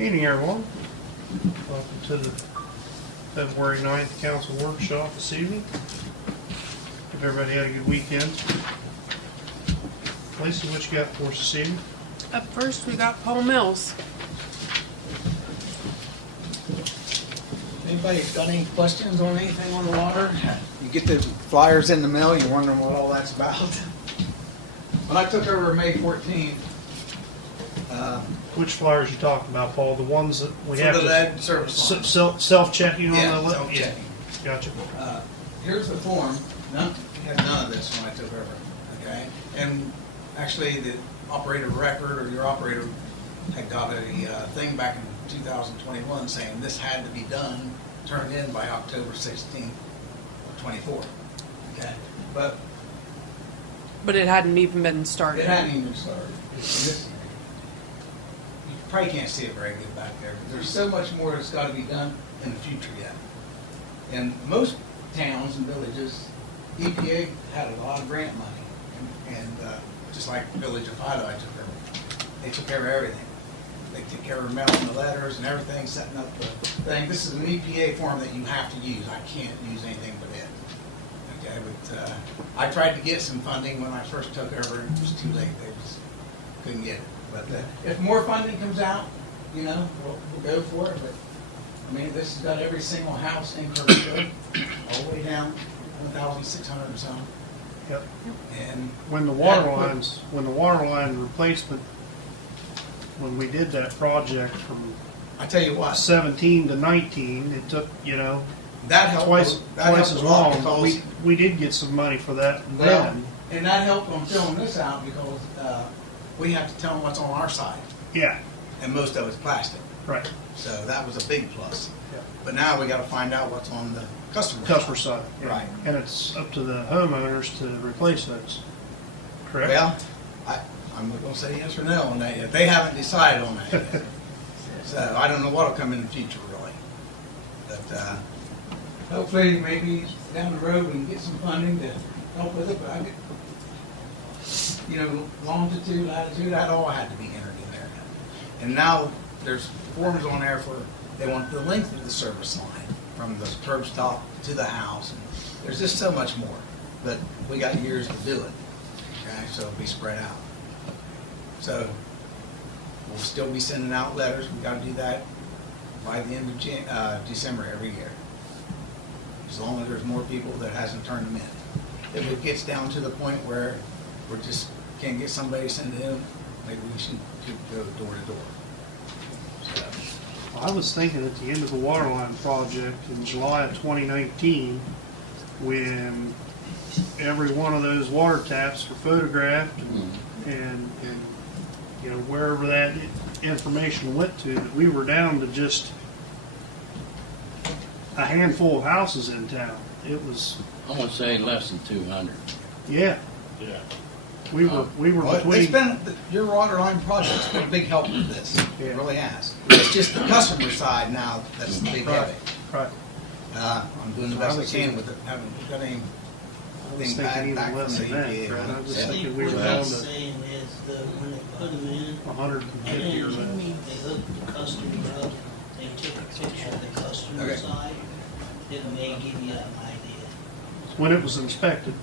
Evening, everyone. Welcome to the February 9th council workshop this evening. Hope everybody had a good weekend. Lisa, what you got for us this evening? Up first, we got Paul Mills. Anybody got any questions on anything on the water? You get the flyers in the mail, you're wondering what all that's about. When I took over May 14th, Which flyers you talking about, Paul? The ones that we for have the to lead service line. self-checking on Yeah, the list? self-checking. Yeah, gotcha. Here's the form. We had none of this when I took over, okay? And actually, the operator record or your operator had got a thing back in 2021 saying this had to be done, turned in by October 16th of 24, okay? But But it hadn't even been started. it hadn't even started. You probably can't see it very good back there, but there's so much more that's got to be done in the future yet. In most towns and villages, EPA had a lot of grant money, and just like the village of Fido I took over, they took care of everything. They took care of mailing the letters and everything, setting up the thing. This is an EPA form that you have to use. I can't use anything but it. Okay, but I tried to get some funding when I first took over, and it was too late. They just couldn't get it. But if more funding comes out, you know, we'll go for it. But I mean, this has got every single house in Crooksville, all the way down 1,600 and some. Yep. And When the water line replacement, when we did that project from I tell you what, 17 to 19, it took, that helped. twice helped as a lot long, but because- we did get some money for that Well, then. and that helped on filling this out because we have to tell them what's on our side, Yeah, and most of it's plastic. right. So that was a big plus. Yeah. But now we got to find out what's on the customer Side. Yeah. Right. And it's up to the homeowners to replace those, correct? Well, I'm going to say yes or no on that yet. They haven't decided on that yet. So I don't know what'll come in the future really. But hopefully maybe down the road we can get some funding to help with it. But I get, longitude, latitude, that all had to be entered in there. And now there's forms on there for, they want the length of the service line from the curb stop to the house. And there's just so much more. But we got years to do it. Okay, so it'll be spread out. So we'll still be sending out letters. We've got to do that by the end of December every year. As long as there's more people that hasn't turned them in. If it gets down to the point where we just can't get somebody to send it in, maybe we should go door to door. So, I was thinking at the end of the water line project in July of 2019, when every one of those water taps were photographed and wherever that information went to, that we were down to just a handful of houses in town. It was, I want to say less than 200. yeah. Yeah. We were well, between. it's been, your water line project's been a big help with this. Yeah. It really has. It's just the customer side now that's the big headache. Right. I'm doing the best I can with it. Haven't got any I was thing thinking back even from less the than that, EPA. Fred. I was just Yeah. thinking we were What down he's to saying is that when they put them in, 150 or and less. they hook the customer up, they took a picture of the customer Okay. side, it may give you an idea. When it was inspected.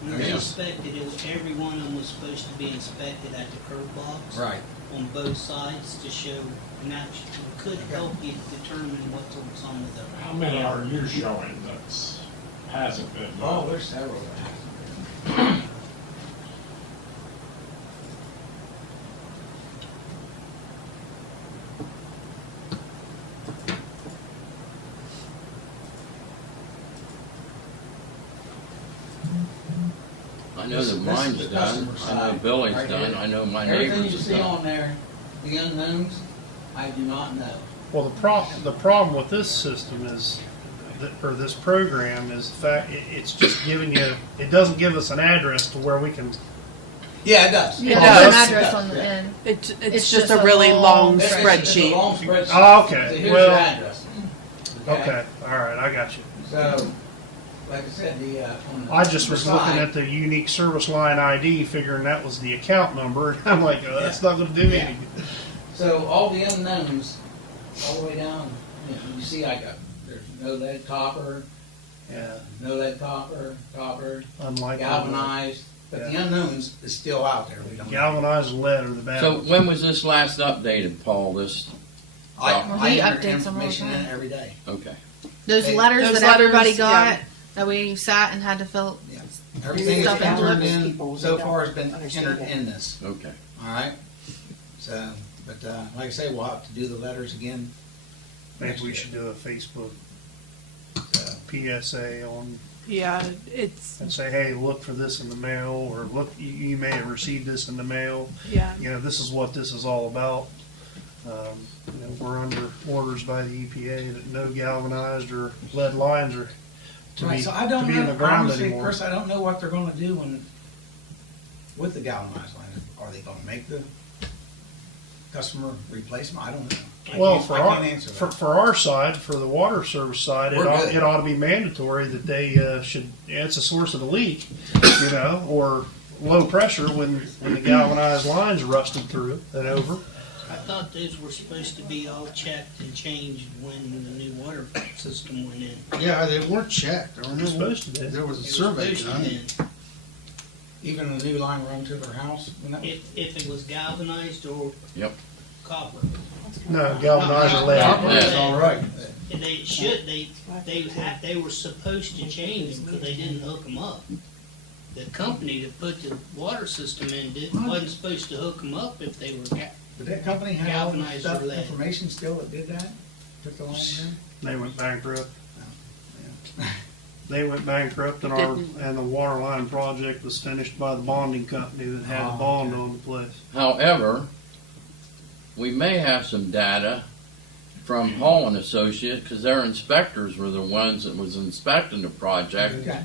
When they Yeah. inspected, every one of them was supposed to be inspected at the curb box. Right. On both sides to show, and that could help you determine what's on some of them. How many are you showing that's hasn't been Oh, done? there's several. I know This that is mine's the done. customer I know side, Billing's right done. here. I know my Everything you neighbor's is see on done. there, the unknowns, I do not know. Well, the problem with this system is, or this program is the fact, it's just giving you, it doesn't give us an address to where we can, Yeah, it does. It It does. has an address on the end. It's It's just just a a really long long It's a spreadsheet. long spreadsheet. Oh, okay. So here's Well- your address. okay, all right, I got you. So, like I said, on the I just was customer looking side- at the unique service line ID, figuring that was the account number, and I'm like, oh, that's not gonna do Yeah. anything. So all the unknowns all the way down, you see there's no lead copper, Yeah, no lead copper, unlike galvanized, but the Yeah. unknowns is still out there, we don't know. galvanized lead are the bad So ones. when was this last updated, Paul? This, I He enter updates them all the information in time. every day. okay. Those They- letters Those that everybody letters, got, yeah. that we sat and had to fill. Yeah. Everything Stuff that's entered envelopes. in People, so they far has don't been understand entered it. in this, Okay. all right? So, but like I say, we'll have to do the letters again. Maybe we should do a Facebook So, PSA on, Yeah, it's, and say, hey, look for this in the mail, or look, you may have received this in the mail. yeah. You know, this is what this is all about. You know, we're under orders by the EPA that no galvanized or lead lines are to Right, be, so I to don't be in the know, ground honestly, anymore. Chris, I don't know what they're gonna do with the galvanized line. Are they gonna make the customer replacement? I don't know. Well, for I our, can't answer for, that. for our side, for the water service side, We're good. it ought to be mandatory that they, should, it's a source of the leak, you know, or low pressure when the galvanized lines rusted through and over. I thought those were supposed to be all checked and changed when the new water system went in. Yeah, they weren't checked. I They're remember supposed to be. there was a It was survey supposed to done. be. Even the new line run to their house? when that was- If it was galvanized or Yep. copper. No, galvanized or lead. Copper is Yeah. all right. And they were supposed to change them because they didn't hook them up. The company that put the water system in wasn't supposed to hook them up if they were Did that company have all the Galvanized stuff, or lead. information still that did that? Took the line in? They went bankrupt. Yeah. They went bankrupt and the water line project was finished by the bonding company that had the Oh, bond okay. on the place. However, we may have some data from Hall and Associates, because their inspectors were the ones that was inspecting the project. Okay.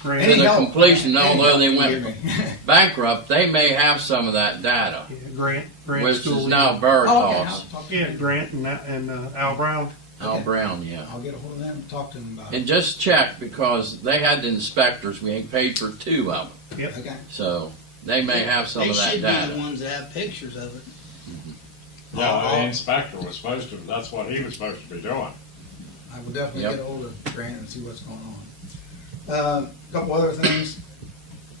Grant, To the help? completion, Any although help they you went give me? bankrupt, they may have some of that data, Grant which School. is now Oh, okay, Veritas. I'll talk to Yeah, them. Grant and Al Brown. Al Okay. Brown, yeah. I'll get a hold of them and talk to them about it. And just check, because they had the inspectors, we ain't paid for 2 of them, Okay. so they may have some They of that should be the data. ones that have pictures of it. Yeah, the inspector was supposed to, that's what he was supposed to be doing. I will definitely Yep. get a hold of Grant and see what's going on. Couple other things.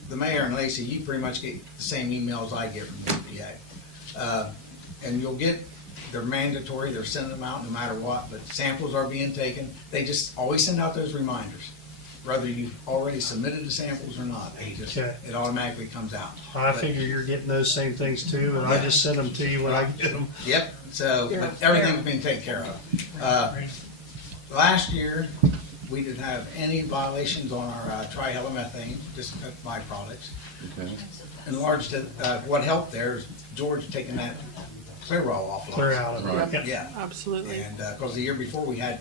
The mayor and Lacey, you pretty much get the same emails I get from the EPA. And you'll get, they're mandatory, they're sending them out no matter what, but samples are being taken. They just always send out those reminders, whether you've already submitted the samples or not. They just, Okay. it automatically comes out. I But- figure you're getting those same things too, and I just send them to you when I get them. Yep, so, but everything's been taken care of. Last year, we didn't have any violations on our trihalomethanes, just byproducts. Okay. Enlarged it, what helped there is George taking that clear roll off. Clear out of it. Right. Yep. Yeah, Absolutely. and, cause the year before, we had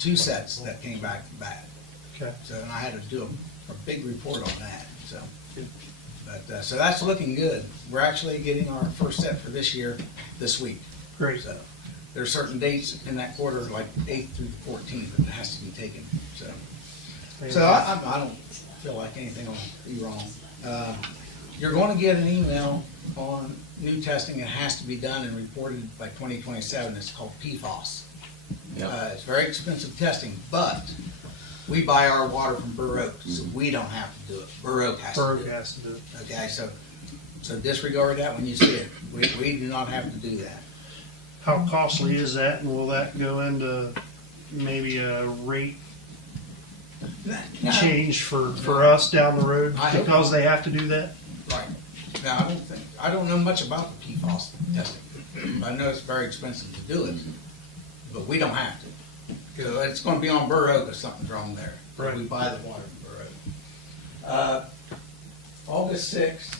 2 sets that came back bad. Okay. So, and I had to do a big report on that, so. But, so that's looking good. We're actually getting our first set for this year, this week. Great. So, there's certain dates in that quarter, like 8th through the 14th, that has to be taken, so. So I don't feel like anything will be wrong. You're gonna get an email on new testing that has to be done and reported by 2027. It's called PFAS. Yep. It's very expensive testing, but we buy our water from Burr Oak, so we don't have to do it. Burr Oak has to Berg do it. has to do it. Okay, so disregard that when you see it. We do not have to do that. How costly is that, and will that go into maybe a rate No. change for us down the road I hope because they have to do that? Right. Now, I don't know much about the PFAS testing. I know it's very expensive to do it, but we don't have to. Because it's gonna be on Burr Oak if something's wrong there. Right. We buy the water from Burr Oak. August 6th,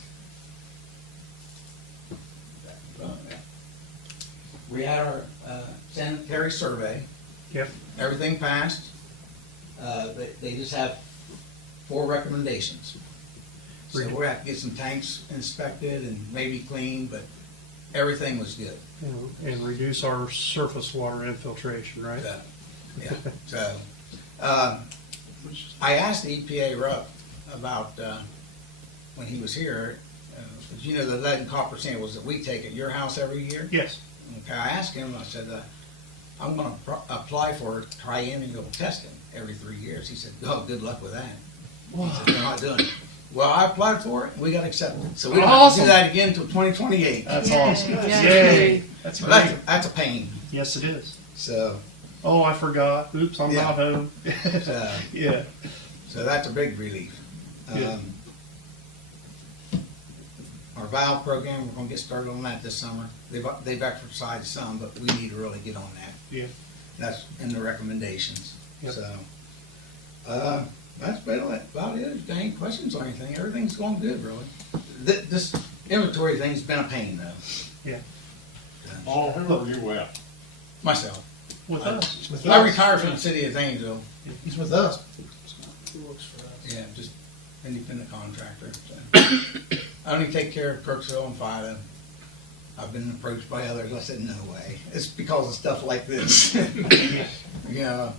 we had our sanitary survey. Yep. Everything passed. They just have 4 recommendations. So we're gonna have to get some tanks inspected and maybe cleaned, but everything was good. And reduce our surface water infiltration, right? So, yeah, so, I asked the EPA rep about, when he was here, 'cause you know the lead and copper samples that we take at your house every year? Yes. Okay, I asked him, I said, I'm gonna apply for triennial testing every 3 years. He said, oh, good luck with that. He said, they're not doing it. Well, I applied for it, and we got accepted. So we don't have to Awesome. do that again until 2028. That's Yay. awesome. Yeah. Yay. That's So great. that's a pain. Yes, it is. So, Oh, I forgot. Oops, I'm Yeah. not home. Yeah. so that's a big relief. Yeah. Our valve program, we're gonna get started on that this summer. They've exercised some, but we need to really get on that. Yeah. That's in the recommendations. Yep. So, that's about it. If there ain't questions or anything, everything's going good, really. This inventory thing's been a pain, though. Yeah. Paul, who are you with? Myself. With us. I retired from the city of Zanesville. He's with us. He works for us. Yeah, just independent contractor. So. I only take care of Crooksville and Fido. I've been approached by others. I said, no way. It's because of stuff like this. You know,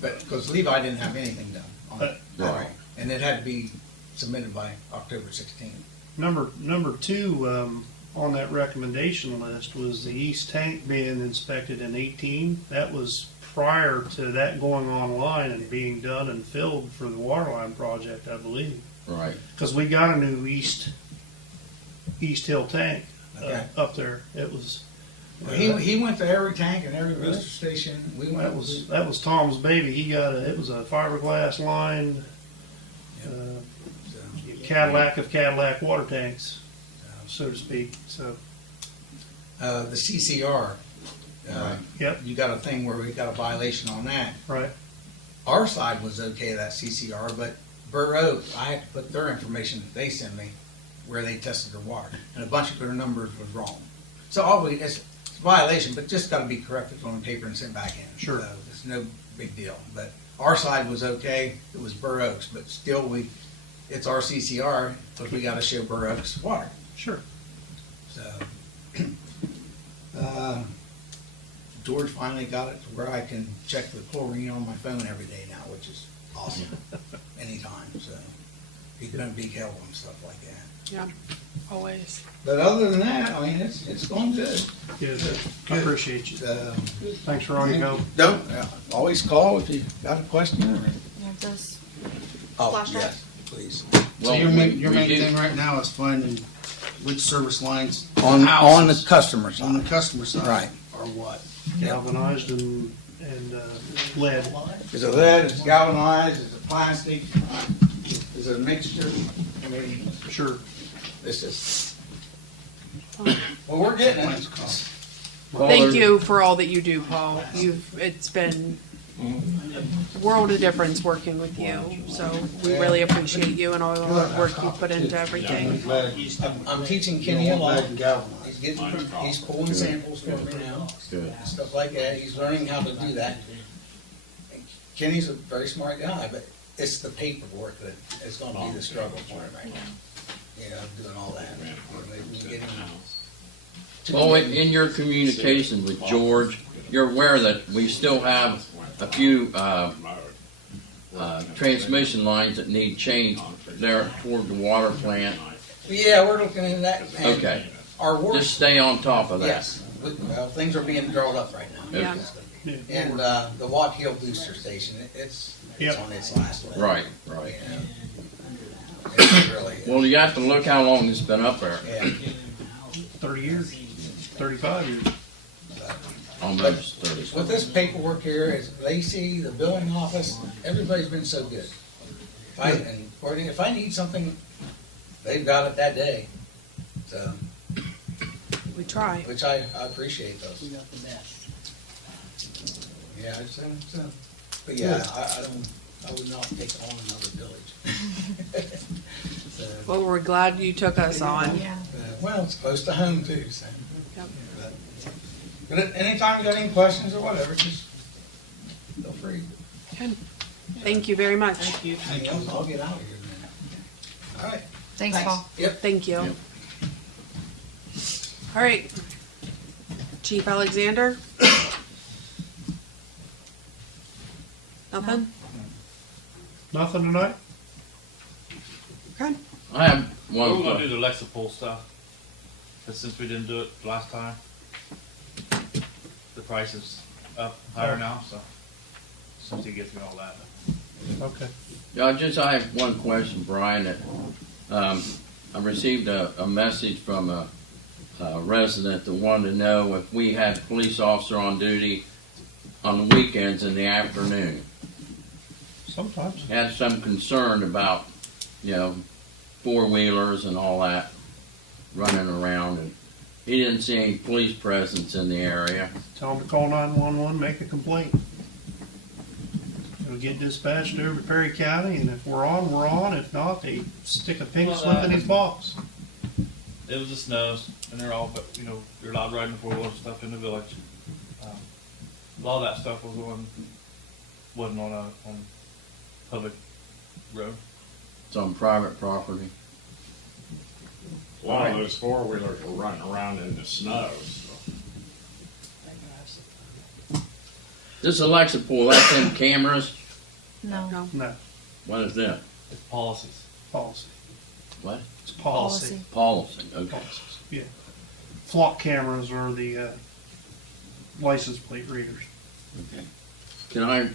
but because Levi didn't have anything done on it. Right. And it had to be submitted by October 16th. Number two on that recommendation list was the east tank being inspected in 18. That was prior to that going online and being done and filled for the water line project, I believe. Right. Because we got a new East Hill tank Okay. up there. It was He went to every tank and every booster station. We went. that was Tom's baby. He got it was a fiberglass lined Cadillac of Cadillac water tanks, so to speak. So The CCR. Yep. You got a thing where we got a violation on that. right, Our side was okay, that CCR, but Burr Oak, I had to put their information that they sent me where they tested their water, and a bunch of their numbers was wrong. So always, it's a violation, but just gotta be corrected on the paper and sent back in. Sure. So it's no big deal, but our side was okay, it was Burr Oaks, but still it's our CCR, but we gotta show Burr Oaks water, sure. so. George finally got it to where I can check the chlorine on my phone every day now, which is awesome, anytime, so. He's been a big help on stuff like that. Yeah, always. But other than that, I mean, it's going good. Good. I appreciate you. So, Thanks for all your help. don't, always call if you got a question or. Yeah, just Oh, Flashlight? yes, please. So Well, your main we do- thing right now is finding which service lines On the houses, customer on the side. customer side, Right. or what? Galvanized and lead. Is it lead, is it galvanized, is it plastic, is it a mixture? I mean, Sure. this is. Well, we're getting it. Well, Thank there's- you for all that you do, Paul. It's been a world of difference working with you. So we really appreciate you and all the work you put into everything. I'm teaching Kenny a lot. Galvanized. He's pulling samples for me now. Good. Stuff like that. He's learning how to do that. Kenny's a very smart guy, but it's the paperwork that is gonna be the struggle for him right now. You know, doing all that. Well, in your communication with George, you're aware that we still have a few transmission lines that need changed there toward the water plant. Yeah, we're looking into that. and Okay. Our work, Just stay on top of that. yes, things are being drilled up right now. Yeah. And the Watt Hill booster station, it's Yep. on its last leg. Right, right. You know. It's really, Well, you have to look how long it's been up there. yeah. 30 years, 35 years. Almost 30. With this paperwork here, is Lacey, the billing office, everybody's been so good. If I need something, they've got it that day. So, We try. which I appreciate those. We got the best. Yeah, but yeah, I would not take on another village. So, Well, we're glad you took us on. Yeah. well, it's close to home too, so. Yep. But anytime you got any questions or whatever, just feel free. Good. Thank you very much. Thank you. Anything else, I'll get out of here in a minute. All right. Thanks, Paul. Yep. Thank you. Yep. All right. Chief Alexander? Nothing? Nothing tonight? Okay. I have We're one. gonna do the Lexapol stuff, but since we didn't do it last time, the price is up higher now, so since he gets me all that. Okay. Yeah, I have one question, Brian. That I received a message from a resident that wanted to know if we had a police officer on duty on the weekends in the afternoon. Sometimes. Had some concern about, four-wheelers and all that running around, and he didn't see any police presence in the area. Tell them to call 911, make a complaint. It'll get dispatched over to Perry County, and if we're on, we're on. If not, they stick a pink slip in his box. It was the snows, and they're all, but you're allowed riding four-wheelers and stuff in the village. A lot of that stuff wasn't on public road. It's on private property. A lot of those four-wheelers were running around in the snow, so. This Alexa pool, that's in cameras? No. No, What is that? It's policies. policy. What? It's policy. Policy, okay. Policies, yeah. Flock cameras are the license plate readers. Okay. Can I,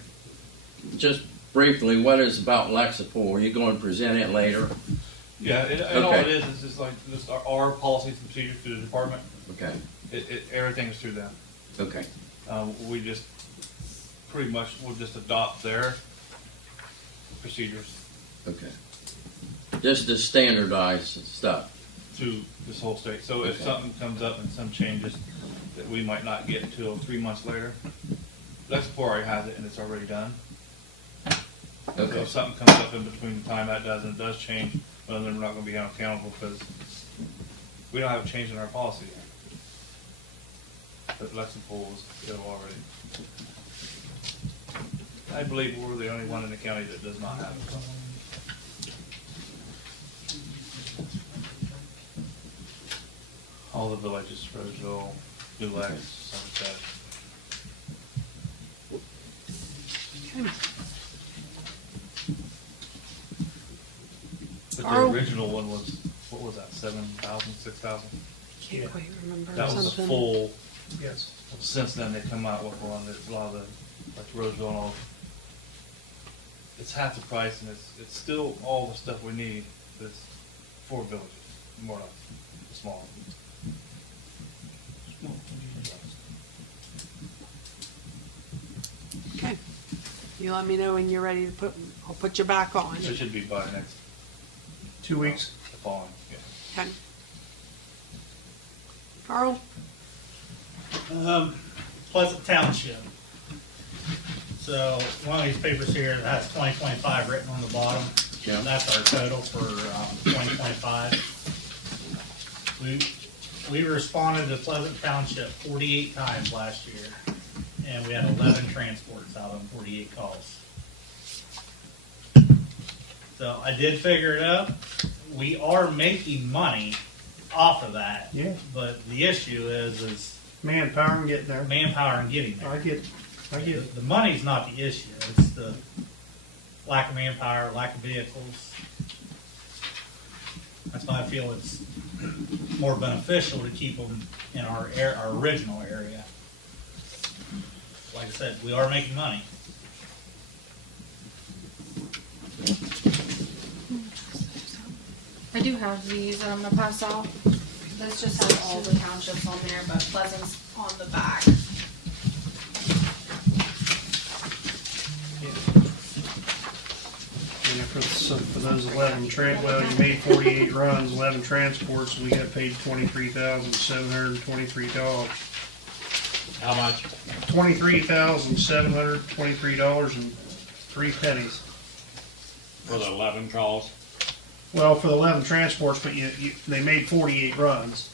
just briefly, what is about Lexapol? Are you going to present it later? Yeah, and all Okay. it is just like just our policies and procedures through the department. Okay, Everything is through them. okay. We just pretty much will just adopt their procedures Okay. Just the standardized stuff. through this whole state. So if Okay. something comes up and some changes that we might not get until 3 months later, Lexapol already has it and it's already done. So Okay. if something comes up in between the time that does and it does change, well, then we're not gonna be held accountable because we don't have a change in our policy yet. But Lexapol is already. I believe we're the only one in the county that does not have it. All the villages, Roseville, New Lex, Somerset. But the Carl? original one was, what was that, 7,000, 6,000? Can't quite remember. That was a something. full, Yes. since then they come out with one that a lot of the, like Roseville and all, it's half the price and it's still all the stuff we need, that's for villages, more or less, small. Okay. You let me know when you're ready to I'll put you back on. It should be by next, 2 weeks. the following, yeah. Okay. Carl? Pleasant Township. So, one of these papers here that has 2025 written on the bottom. Yeah. That's our total for 2025. We responded to Pleasant Township 48 times last year, and we had 11 transports out on 48 calls. So I did figure it up. We are making money off of that. Yeah. But the issue is Manpower and getting there. manpower and getting there. I get it. I get it. The money's not the issue, it's the lack of manpower, lack of vehicles. That's why I feel it's more beneficial to keep them in our original area. Like I said, we are making money. I do have these that I'm gonna pass off. This just has all the townships on there, but Pleasant's on the back. And for those 11 you made 48 runs, 11 transports, we got paid $23,723. How much? $23,723.03. For the 11 calls? Well, for the 11 transports, but they made 48 runs.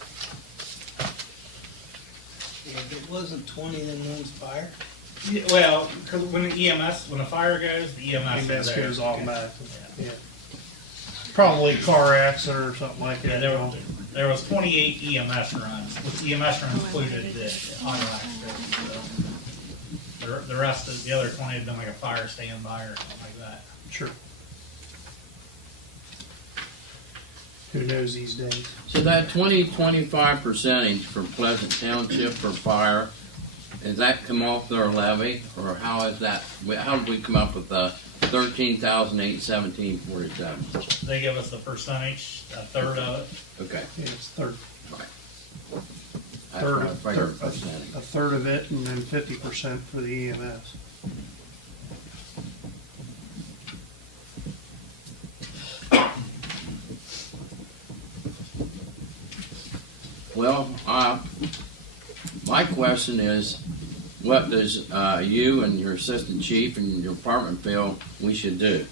If it wasn't 20, then one's fire? Yeah, well, because when a fire goes, the EMS EMS is there. goes automatically. Yeah. Probably car accident or something like Yeah, that. there was 28 EMS runs, with EMS runs included the auto accident. So the rest of the other 20 had been like a fire standby or something like that. Sure. Who knows these days? So that 20-25 percentage for Pleasant Township for fire, Is that come off their levy, or how is that, how did we come up with the 13,817.47? They give us the percentage, a third of it. Okay. Yeah, it's third, That's what I figured percentage. a third of it, and then 50% for the EMS. Well, my question is, what does you and your assistant chief and your department feel we should do?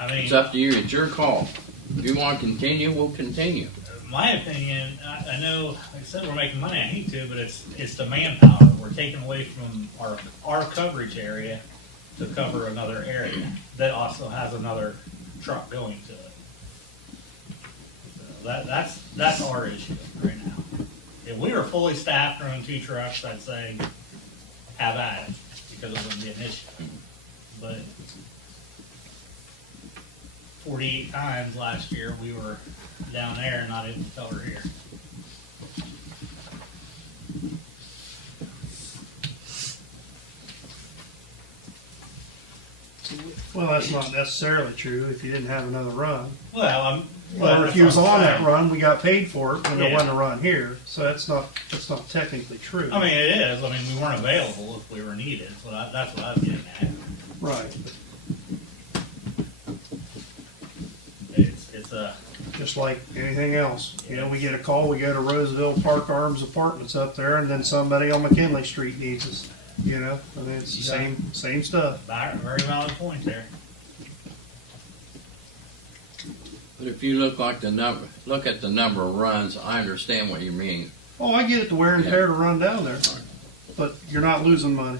I mean, It's up to you. It's your call. If you want to continue, we'll continue. my opinion, I know, like I said, we're making money, I hate to, but it's the manpower. We're taking away from our coverage area to cover another area that also has another truck going to it. So that's our issue right now. If we were fully staffed running 2 trucks, I'd say have at it, because it wouldn't be an issue. But 48 times last year, we were down there and not able to cover here. Well, that's not necessarily true if you didn't have another run. Well, Or if you was on that run, we got paid for it, and there Yeah. wasn't a run here, so that's not technically true. I mean, it is. I mean, we weren't available if we were needed, so that's what I was getting at. Right, It's a, just like anything else. You know, we get a call, we go to Roseville Park Arms Apartments up there, and then somebody on McKinley Street needs us. You know, I mean, it's the same stuff. very valid point there. But if you look at the number of runs, I understand what you mean. Oh, I get it, the wear and tear to run down there, but you're not losing money.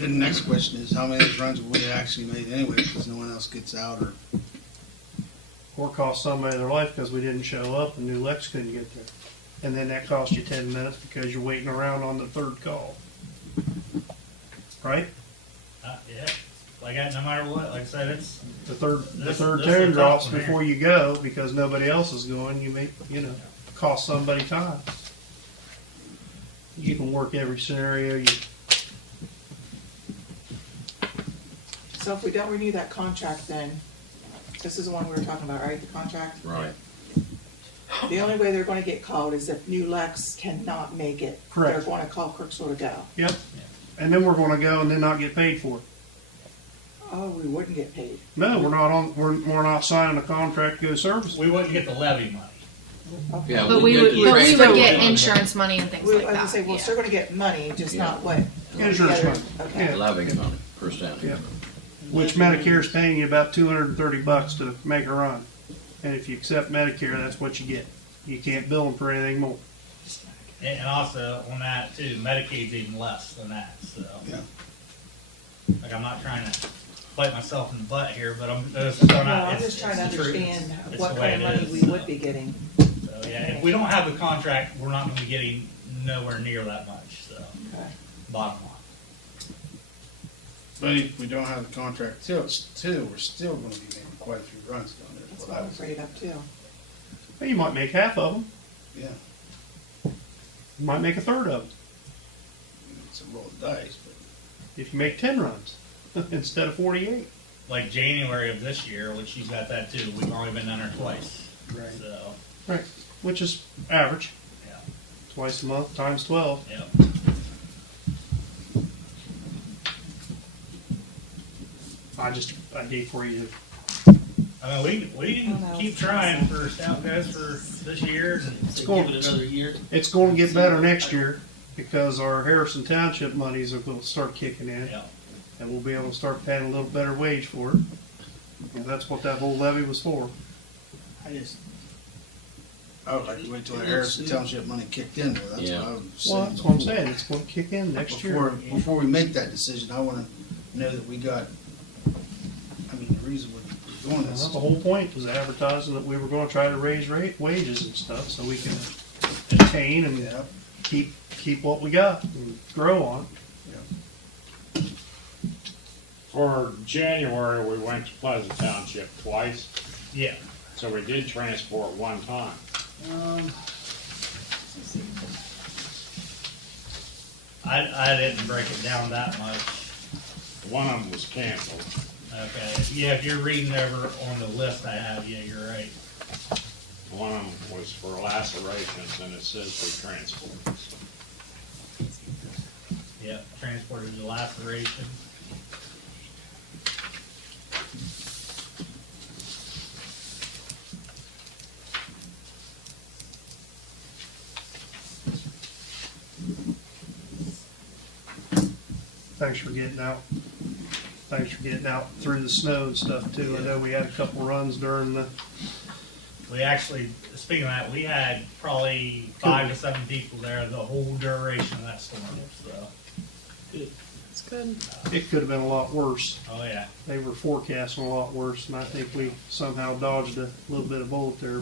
And the next question is, how many of those runs have we actually made anyway, because no one else gets out, or Cost somebody their life because we didn't show up and New Lex couldn't get there. And then that cost you 10 minutes because you're waiting around on the third call. Right? Yeah, like no matter what, like I said, it's The third This turn is a tough drops one here. before you go because nobody else is going. You may, cost somebody time. You can work every scenario. So if we don't renew that contract, then, this is the one we were talking about, right, the contract? Right. The only way they're gonna get called is if New Lex cannot make it. Correct. They're gonna call Crooksville to go. Yep. And then we're going to go and then not get paid for it. Oh, we wouldn't get paid. No, we're not signing a contract to go service. we wouldn't get the levy money. Okay. Yeah, But we get would, the but we transfer would get money. insurance money and things We, like I was that. gonna say, we're yeah. still gonna get money, just Yeah. not what? Insurance the other- money. Okay. Yeah. Levy money, percentage. Yeah. Which Medicare's paying you about $230 to make a run. And if you accept Medicare, that's what you get. You can't bill them for anything more. And also on that too, Medicaid's even less than that. So, Yeah. like, I'm not trying to bite myself in the butt here, but I'm just throwing No, out. I'm just trying to it's the truth. understand It's what the way kind of it money is, we so. would be getting. So, yeah, if we don't have the contract, we're not gonna be getting nowhere near that much, so, Okay. bottom line. but if we don't have the contract too, we're still gonna be making quite a few runs down there. That's what I'm afraid of too. Well, you might make half of them. Yeah, You might make a third of them. it's a roll of dice, but. If you make 10 runs instead of 48. Like January of this year, which you've got that too, we've only been down there twice. Right. So, Right. Which is average. yeah, Twice a month times 12. yeah. I hate for you to. I mean, we can Oh, no. keep trying for scout guys for this year, and It's So going, give it another year. it's going to get better next year because our Harrison Township monies are going to start kicking in. yeah. And we'll be able to start paying a little better wage for it. And that's what that whole levy was for. I just, I would like to wait till the Harrison Township money kicked in, though, that's what Yeah. I was Well, saying. that's what I'm saying. It's going to kick in next year. Before we make that decision, I wanna know that we got, I mean, the reason we're doing Well, this. the whole point was advertising that we were going to try to raise wages and stuff so we can attain and Yeah, keep what we got and grow on. For January, we went to Pleasant Township twice, Yeah. so we did transport one time. I didn't break it down that much. One of them was canceled. Okay, yeah, if you're reading over on the list I have, yeah, you're right. One of them was for lacerations, and it says for transport. Yep, transported to laceration. Thanks for getting out. Thanks for getting out through the snow and stuff too. I know we had a couple runs during the, We actually, speaking of that, we had probably 5 to 7 people there the whole duration of that storm, so, It's good. it could have been a lot worse. oh yeah. They were forecasting a lot worse, and I think we somehow dodged a little bit of bullet there.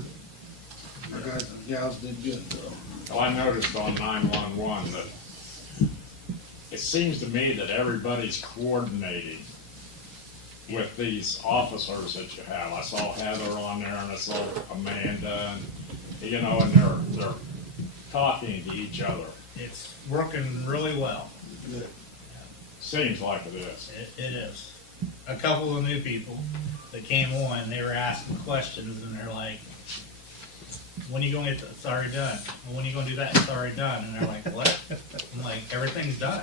Our guys and gals did good though. Well, I noticed on 911 that it seems to me that everybody's coordinating with these officers that you have. I saw Heather on there, and I saw Amanda, and, you know, and they're talking to each other. It's working really well. Seems like it is. It is. A couple of new people that came on, they were asking questions, and they're like, when are you gonna get that? It's already done. Well, when are you gonna do that? It's already done. And they're like, what? I'm like, everything's done.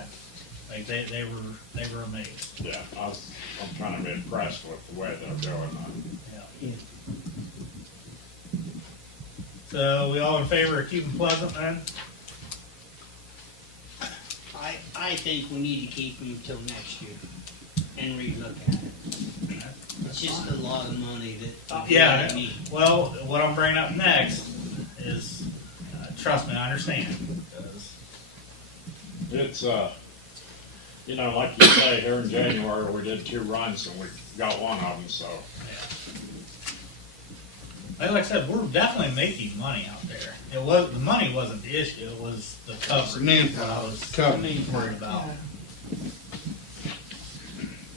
Like, they were amazed. Yeah, I'm trying to be impressed with the way they're doing that. Yeah. So, we all in favor of keeping Pleasant then? I think we need to keep them till next year and relook at it. It's just a lot of money that we Yeah, really need. well, what I'm bringing up next is, trust me, I understand. 'Cause It's, you know, like you say, here in January, we did 2 runs, and we got one of them, so. Like I said, we're definitely making money out there. The money wasn't the issue, it was the coverage. manpower, that I was coverage. worried about.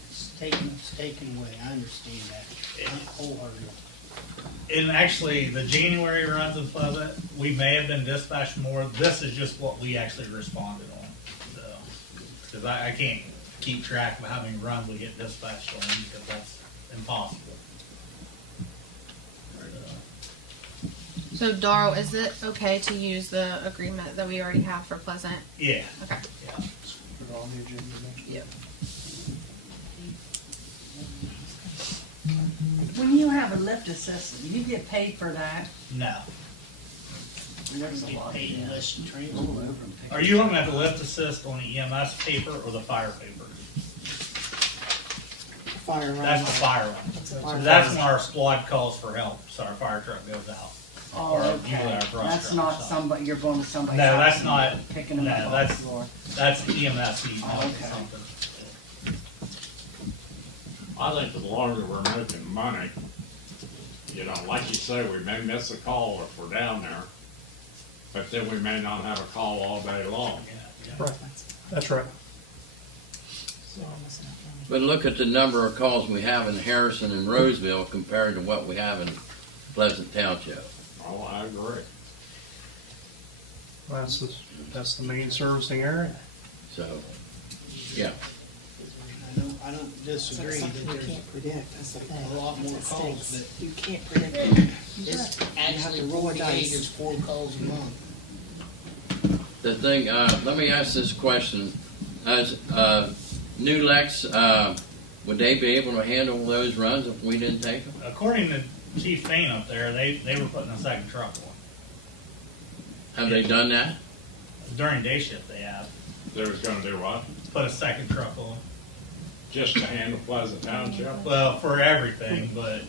It's taken away, I understand that wholeheartedly. And actually, the January runs in Pleasant, we may have been dispatched more. This is just what we actually responded on. So, because I can't keep track of how many runs we get dispatched on, because that's impossible. So Darrell, is it okay to use the agreement that we already have for Pleasant? Yeah, Okay. yeah. Put it on the agenda next week. Yep. When you have a lift assistant, you get paid for that. No. There's a Get lot of paid that. less than All transport. over them. Are you looking at the lift assist on the EMS paper or the fire paper? Fire run. That's the fire one. fire That's run. when our squad calls for help, so our fire truck goes out. Oh, Or okay. usually our brush That's truck or not something. somebody, you're going to somebody's No, house that's and not- picking them no, up off that's- the floor. That's EMS email or Okay. something. I think the longer we're making money, you know, like you say, we may miss a call if we're down there, but then we may not have a call all day long. Yeah, yeah. Right, that's right. But look at the number of calls we have in Harrison and Roseville compared to what we have in Pleasant Township. Oh, I agree. That's the main servicing area. So, yeah. I don't It's like disagree something that you there's can't predict, that's the thing. a lot more It's a calls, state. but You can't predict it. it's have actually to roll 48 dice. is 4 calls a month. The thing, let me ask this question. As, New Lex, would they be able to handle those runs if we didn't take them? According to Chief Fain up there, they were putting a second truck on. Have they done that? During day shift they have, They was gonna do what? put a second truck on. Just to handle Pleasant Township? Well, for everything, but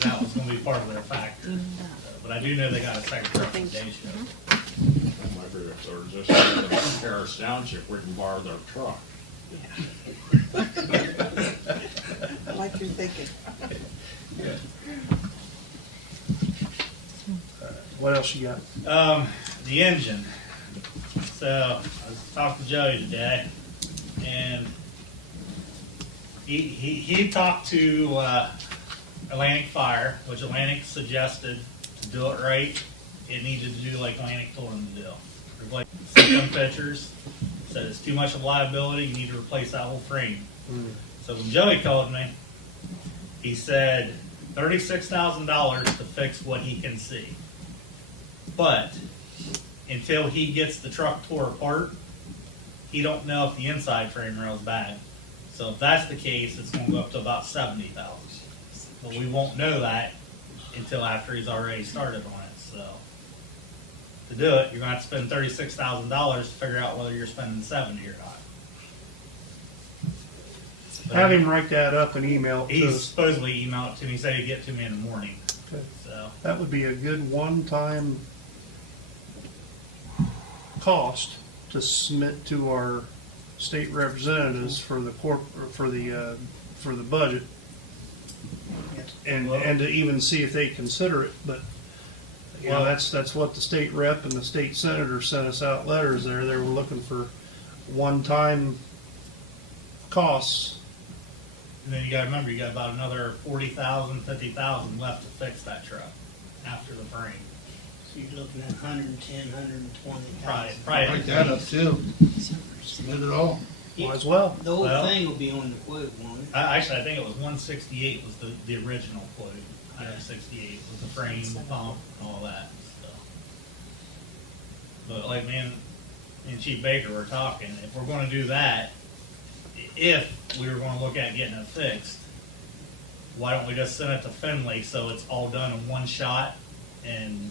that was gonna be part of their factor. But I do know they got a second truck for day shift. Maybe if they're just in Harris Township, we can borrow their truck. I like your thinking. What else you got? The engine. So, I was talking to Joey today, and he talked to Atlantic Fire, which Atlantic suggested to do it right. It needed to do like Atlantic told him to do. Replace system pictures, said it's too much of a liability, you need to replace that whole frame. Mm. So when Joey called me, he said $36,000 to fix what he can see. But until he gets the truck tore apart, he don't know if the inside frame rail is bad. So if that's the case, it's gonna go up to about 70,000. But we won't know that until after he's already started on it, so. To do it, you're gonna have to spend $36,000 to figure out whether you're spending 70 or not. But Have him write that up and email it to He's us. supposedly emailed it to me, he said he'd get it to me in the morning, Okay. so. That would be a good one-time cost to submit to our state representatives for the for the budget, and to even see if they consider it. But you know, that's what the state rep and the state senator sent us out letters there. They were looking for one-time costs. And then you gotta remember, you got about another 40,000, 50,000 left to fix that truck after the frame. So you're looking at 110, 120,000. Probably. Write that up too. Submit it all. Might as well. The whole Well- thing will be on the quote, won't it? Actually, I think it was 168 was the original quote. 168 was the frame, the pump, and all that, so. But like me and Chief Baker were talking, if we're gonna do that, if we were gonna look at getting it fixed, why don't we just send it to Finley so it's all done in one shot and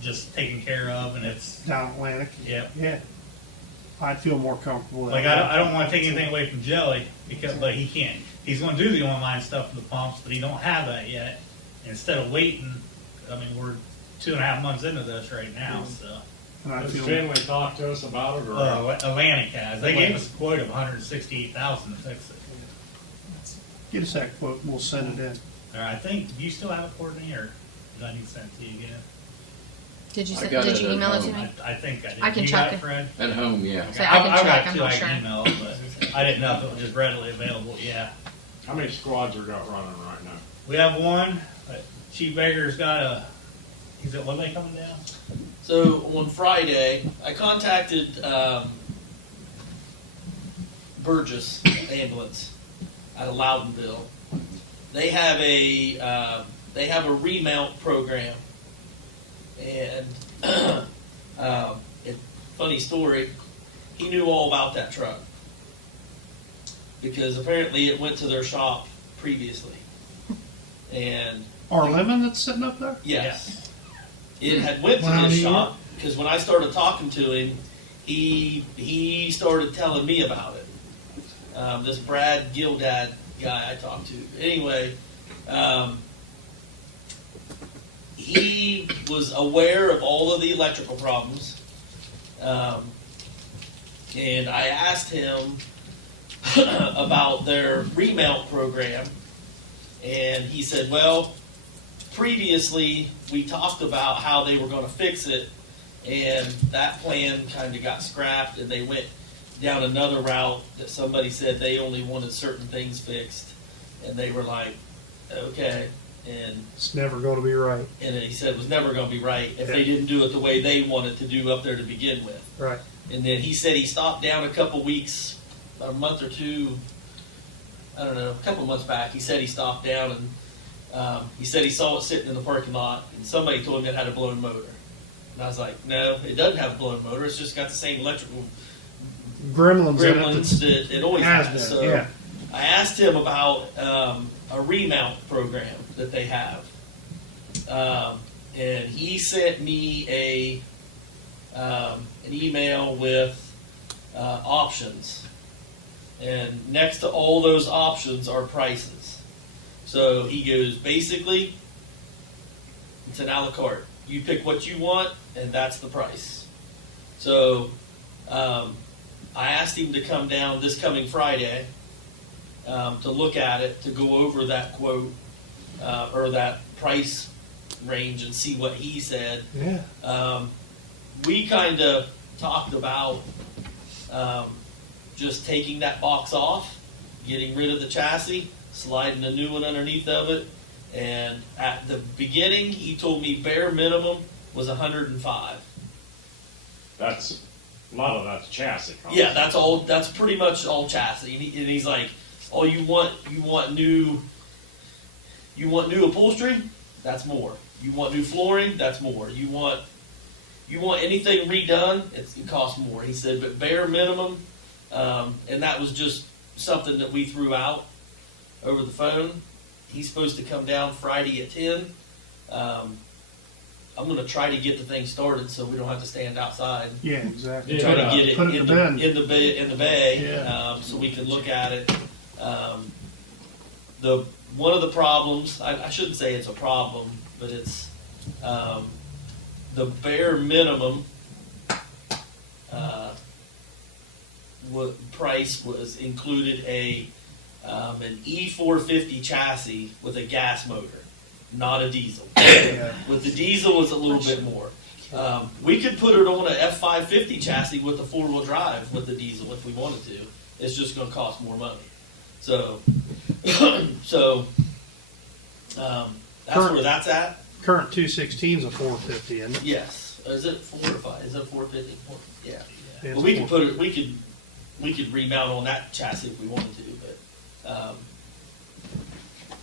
just taken care of, and it's, Down Atlantic. yep. Yeah. I'd feel more comfortable with Like, that. I don't wanna take anything away from Joey, but he can't. He's gonna do the online stuff for the pumps, but he don't have that yet. Instead of waiting, I mean, we're 2.5 months into this right now, so. And I Has feel Finley talked to us about it, or? Atlantic has. They gave us a quote of 168,000 to fix it. get us that quote and we'll send it in. Or I think, do you still have it, Courtney, or did I need to send it to you again? Did you I send, got did it you at email it to home. me? I think I did. I can You got check it, it. Fred? At home, yeah. So I can I've check, got I'm two not I sure. can email, but I didn't know if it was just readily available, yeah. How many squads are got running right now? We have one, Chief Baker's got is it, when they coming down? So on Friday, I contacted Burgess Ambulance out of Loudonville. They have a remount program, and funny story, he knew all about that truck because apparently it went to their shop previously, and Our lemon that's sitting up there? yes. It had went to Wow, his yeah. shop because when I started talking to him, he started telling me about it. This Brad Gildad guy I talked to. Anyway, he was aware of all of the electrical problems, and I asked him about their remount program, and he said, well, previously, we talked about how they were going to fix it, and that plan kind of got scrapped, and they went down another route that somebody said they only wanted certain things fixed, and they were like, okay, and It's never going to be right. he said it was never going to be right if they didn't do it the way they wanted to do up there to begin with. Right. And then he said he stopped down a couple weeks, a month or two, I don't know, a couple months back. He said he stopped down and he said he saw it sitting in the parking lot, and somebody told him it had a blown motor. And I was like, no, it doesn't have a blown motor. It's just got the same electrical Gremlins in it. gremlins that it always Has has. been, So yeah. I asked him about a remount program that they have, and he sent me an email with options, and next to all those options are prices. So he goes, basically, it's an a la carte. You pick what you want, and that's the price. So I asked him to come down this coming Friday to look at it, to go over that quote or that price range and see what he said. Yeah. We kind of talked about just taking that box off, getting rid of the chassis, sliding a new one underneath of it. And at the beginning, he told me bare minimum was $105. That's A lot of that's chassis cost. Yeah, that's all. That's pretty much all chassis. And he's like, "Oh, you want new upholstery? That's more. You want new flooring? That's more. You want anything redone? It costs more." He said, "But bare minimum," and that was just something that we threw out over the phone. He's supposed to come down Friday at 10. I'm going to try to get the thing started so we don't have to stand outside. Yeah, exactly. Try to get it Put it in to bed. the bay, Yeah. so we can look at it. One of the problems, I shouldn't say it's a problem, but it's the bare minimum price was included an E450 chassis with a gas motor, not a diesel. With the diesel, it's a little bit more. We could put it on a F550 chassis with a 4-wheel drive with the diesel if we wanted to. It's just going to cost more money. So, that's where that's at. Current 216's a 450, isn't it? Yes. Is it 4 or 5? Is it 450? Yeah. Yeah, Well, we could put it. We could remount on that chassis if we wanted to, but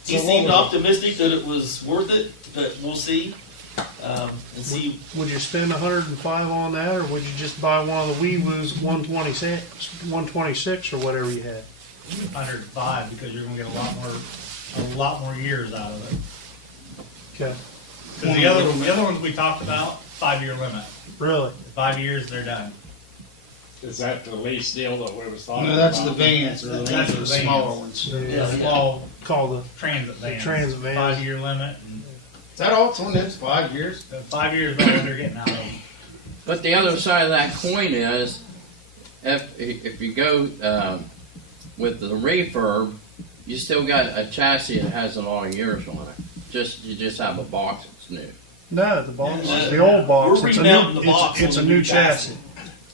he seemed optimistic that it was worth it. But we'll see. And see. Would you spend 105 on that, or would you just buy one of the Wee-Woos 126 or whatever you had? 105 because you're gonna get a lot more years out of it. Okay. Because the other ones we talked about, 5-year limit. Really? 5 years, they're done. Is that the lease deal that we was talking about? No, that's the vans, or the That's ones the that are vans. smaller ones. Yeah, small Call the transit vans. transit vans. 5-year limit. Is that all it's on? It's 5 years. 5 years is what they're getting out of them. But the other side of that coin is, if you go with the refurb, you still got a chassis that has a lot of years on it. You just have a box that's new. No, the box, No, the old box. we're It's a remounting new, the box it's a on the new new chassis. chassis.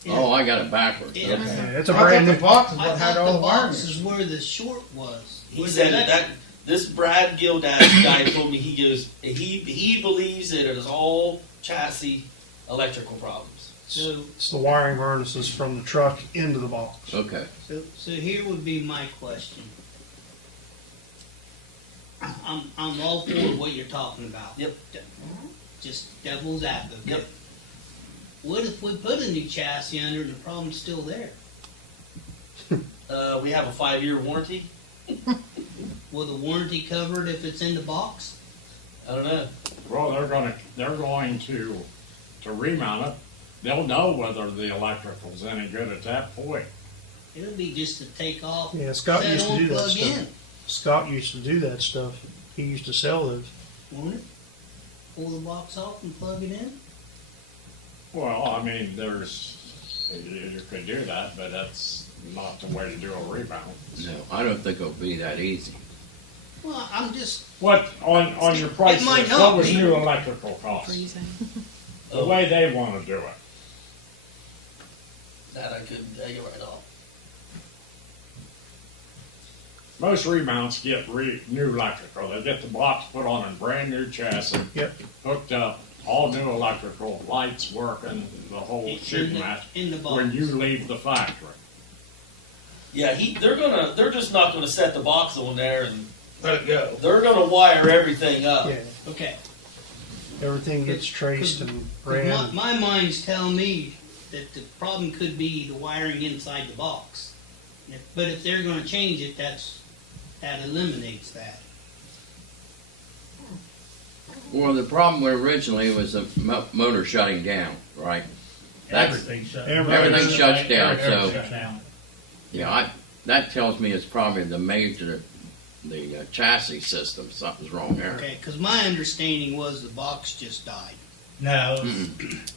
Oh, I got it backwards. Yeah. Okay. Yeah, it's a I thought brand the new. box is I what had thought all the the wiring. box is where the short was. He Where said the that this Brad Gildas guy told me he believes that it is all chassis electrical problems. So, It's the wiring harnesses from the truck into the box. Okay. so here would be my question. I'm all for what you're talking about. Yep. Just devil's advocate. Yep. What if we put a new chassis under and the problem's still there? We have a 5-year warranty. Will the warranty cover it if it's in the box? I don't know. Well, they're going to remount it. They'll know whether the electrical's any good at that point. It'll be just to take off, Yeah, Scott set used to on, do that plug stuff. in, Scott used to do that stuff. He used to sell those. won't it? Pull the box off and plug it in? Well, I mean, you could do that, but that's not the way to do a rebound. No, I don't think it'll be that easy. Well, I'm just, What, on your price It might list, not what was be. new electrical cost? Freezing. The way they wanna do it. That I couldn't tell you right off. Most remounts get new electrical. They get the box put on a brand new chassis. Yep. Hooked up, all new electrical, lights working, the whole in shooting match. the box. When you leave the factory. Yeah, they're just not gonna set the box on there and Let it go. they're gonna wire everything up. Yeah. Okay. Everything gets traced and 'Cause ran. my mind's telling me that the problem could be the wiring inside the box. But if they're gonna change it, that eliminates that. Well, the problem with originally was the motor shutting down, right? That's, Everything shut everything shuts down, Everything so, shuts down. yeah, that tells me it's probably the chassis system, something's wrong there. Okay, because my understanding was the box just died. No,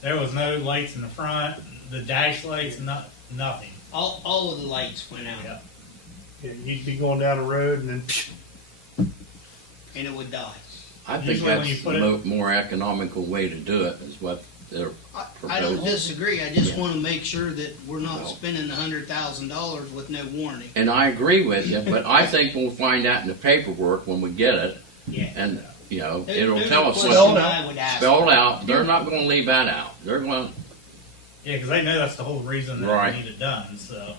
there was no lights in the front, the dash lights, nothing. All of the lights went out, Yeah. Yeah, you'd be going down the road and then and it would die. I think Usually when that's you put the more economical way to do it, is what they're I don't proposing. disagree. I just Yeah. want to make sure that we're not No. spending $100,000 with no warranty. And I agree with you, but I think we'll find out in the paperwork when we get it, Yeah. and, it'll There's tell a us question what, I would ask. spelled out. They're not gonna leave that out. They're gonna, Yeah, because I know that's the whole reason that Right. we need it done, so.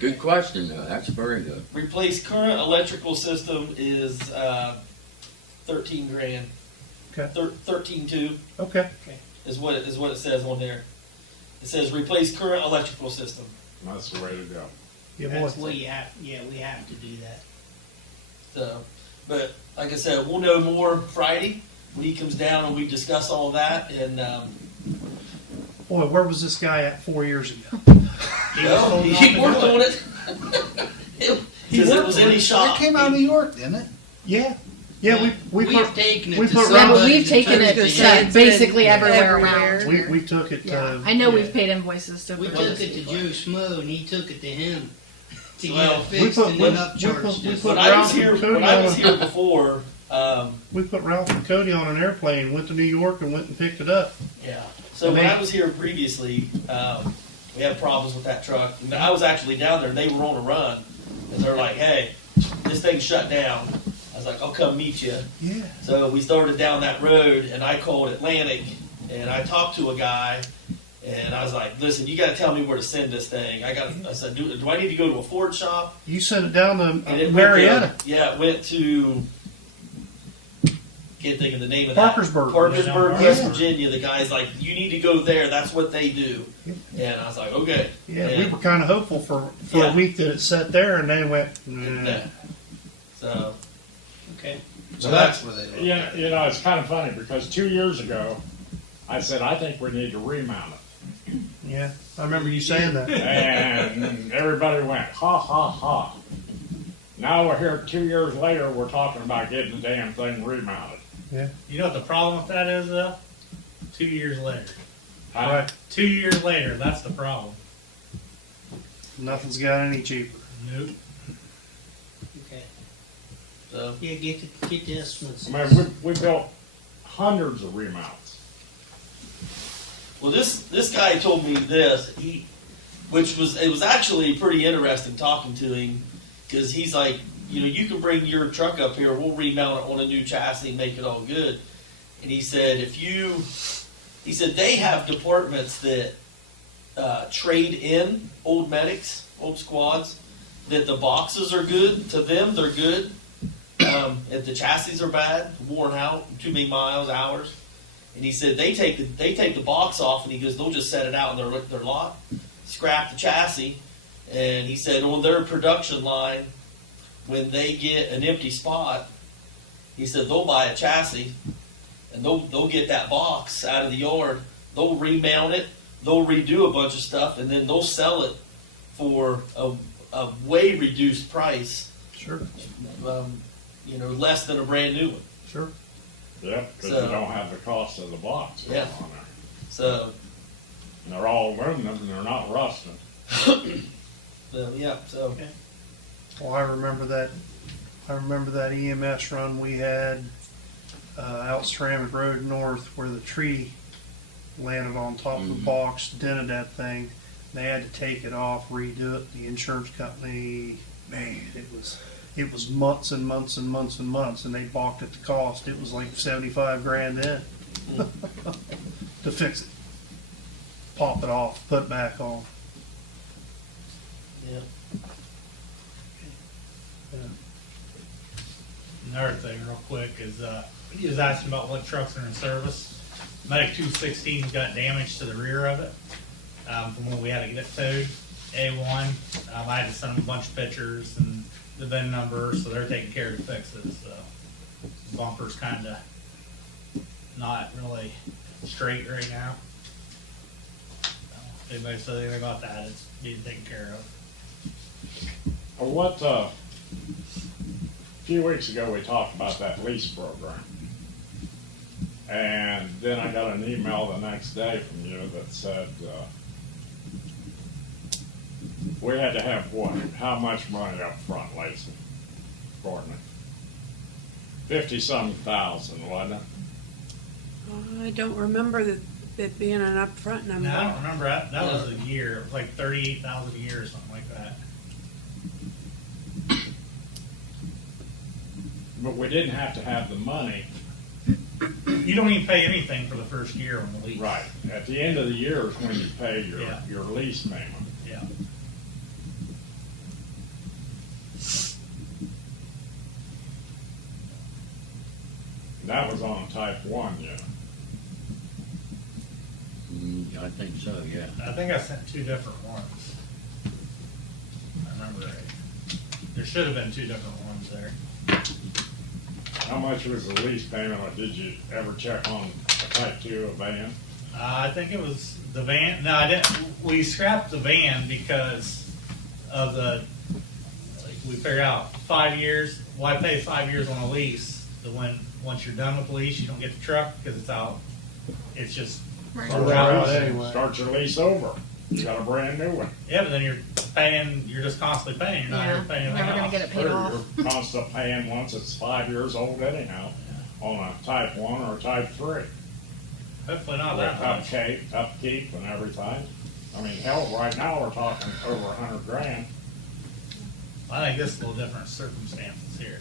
Good question, though. That's very good. Replace current electrical system is 13 grand. Okay. 13.2 Okay. is what it says on there. It says replace current electrical system. That's the way to go. Yeah, That's boy. what you have, yeah, we have to do that. So, but like I said, we'll know more Friday when he comes down and we discuss all that. And Boy, where was this guy at 4 years ago? well, he worked on it. Because it was in his It shop. came out of New York, didn't it? Yeah. Yeah, we We've put, taken it we to put Yeah, but Ralph, we've taken it It's to been basically everywhere everywhere. around. we took it Yeah, I know yeah. we've paid invoices to. We took it to Joe Schmo and he took it to him to Well, get it fixed and then upcharged us. we put When I was Ralph here, and Cody when I was on here before, we put Ralph and Cody on an airplane, went to New York and went and picked it up. yeah. So And when they- I was here previously, we had problems with that truck. And I was actually down there. And they were on a run, and they're like, "Hey, this thing's shut down." I was like, "I'll come meet you." Yeah. So we started down that road, and I called Atlantic, and I talked to a guy, and I was like, "Listen, you got to tell me where to send this thing. I said, do I need to go to a Ford shop?" You sent it down to And it Marietta. went to, yeah, it went to. Can't think of the name of Parkersburg. that. Parkersburg, Yeah. West Virginia. The guy's like, "You need to go there. That's what they do." And I was like, "Okay." Yeah, we And- were kind of hopeful for Yeah. a week that it sat there, and they went, and, nah. So Okay. So that's where they look. Yeah, you know, it's kind of funny because 2 years ago, I said, I think we need to remount it. Yeah, I remember you saying that. And everybody went, ha, ha, ha. Now we're here 2 years later, we're talking about getting the damn thing remounted. You know what the problem with that is, though? 2 years later. Right. 2 years later, that's the problem. Nothing's got any cheaper. Nope. Okay. so Yeah, get the estimates. I mean, we built hundreds of remounts. well, this guy told me this. It was actually pretty interesting talking to him because he's like, you know, you can bring your truck up here, we'll remount it on a new chassis and make it all good. And he said, he said they have departments that trade in old medics, old squads, that the boxes are good, to them they're good. If the chassis are bad, worn out, too many miles, hours. And he said they take the box off, and he goes, they'll just set it out in their lot, scrap the chassis. And he said on their production line, when they get an empty spot, he said they'll buy a chassis and they'll get that box out of the yard. They'll remount it. They'll redo a bunch of stuff, and then they'll sell it for a way reduced price. Sure, You know, less than a brand new one. sure. Yeah, because So- you don't have the cost of the box going Yeah. on there. So, And they're all aluminum and they're not rusting. yeah. So Well, I remember that. I remember that EMS run we had out Ceramic Road North, where the tree landed on top of the box, dented that thing. They had to take it off, redo it. The insurance company, man, it was months and months and months and months, and they balked at the cost. It was like 75 grand in to fix it, pop it off, put it back on. yeah. Another thing, real quick, is he was asking about what trucks are in service. Medic 216's got damage to the rear of it from when we had to get it towed. A1, I had to send them a bunch of pictures and the VIN number, so they're taking care to fix it. So the bumper's kind of not really straight right now. If anybody says anything about that, it's being taken care of. Well, what, a few weeks ago, we talked about that lease program. And then I got an email the next day from you that said, we had to have what? How much money up front, Lacey? Courtney? 50-some thousand, wasn't it? I don't remember it being an upfront number. No, I don't remember that. That was a year, like 38,000 a year or something like that. But we didn't have to have the money you don't even pay anything for the first year on the lease. Right, at the end of the year is when you pay Yeah. your lease payment. Yeah. That was on a type 1, yeah. I think so, yeah. I think I sent two different ones. I remember right. There should have been two different ones there. How much was the lease payment, or did you ever check on a type 2, a van? I think it was the van. No, I didn't. We scrapped the van because of the. Like, we figured out 5 years. Why pay 5 years on a lease? The once you're done with the lease, you don't get the truck because it's out. It's just. Right. Start Right, your lease- anyway. Start your lease over. You got a brand new one. Yeah, but then you're paying. You're just constantly paying. You're not Yeah, ever paying you're anything never gonna else. get it paid Or off. you're constant paying once it's 5 years old anyhow, on a type 1 or a type 3. Hopefully not With that much. upkeep and everything. I mean, hell, right now we're talking over $100,000. I think this is a little different circumstances here.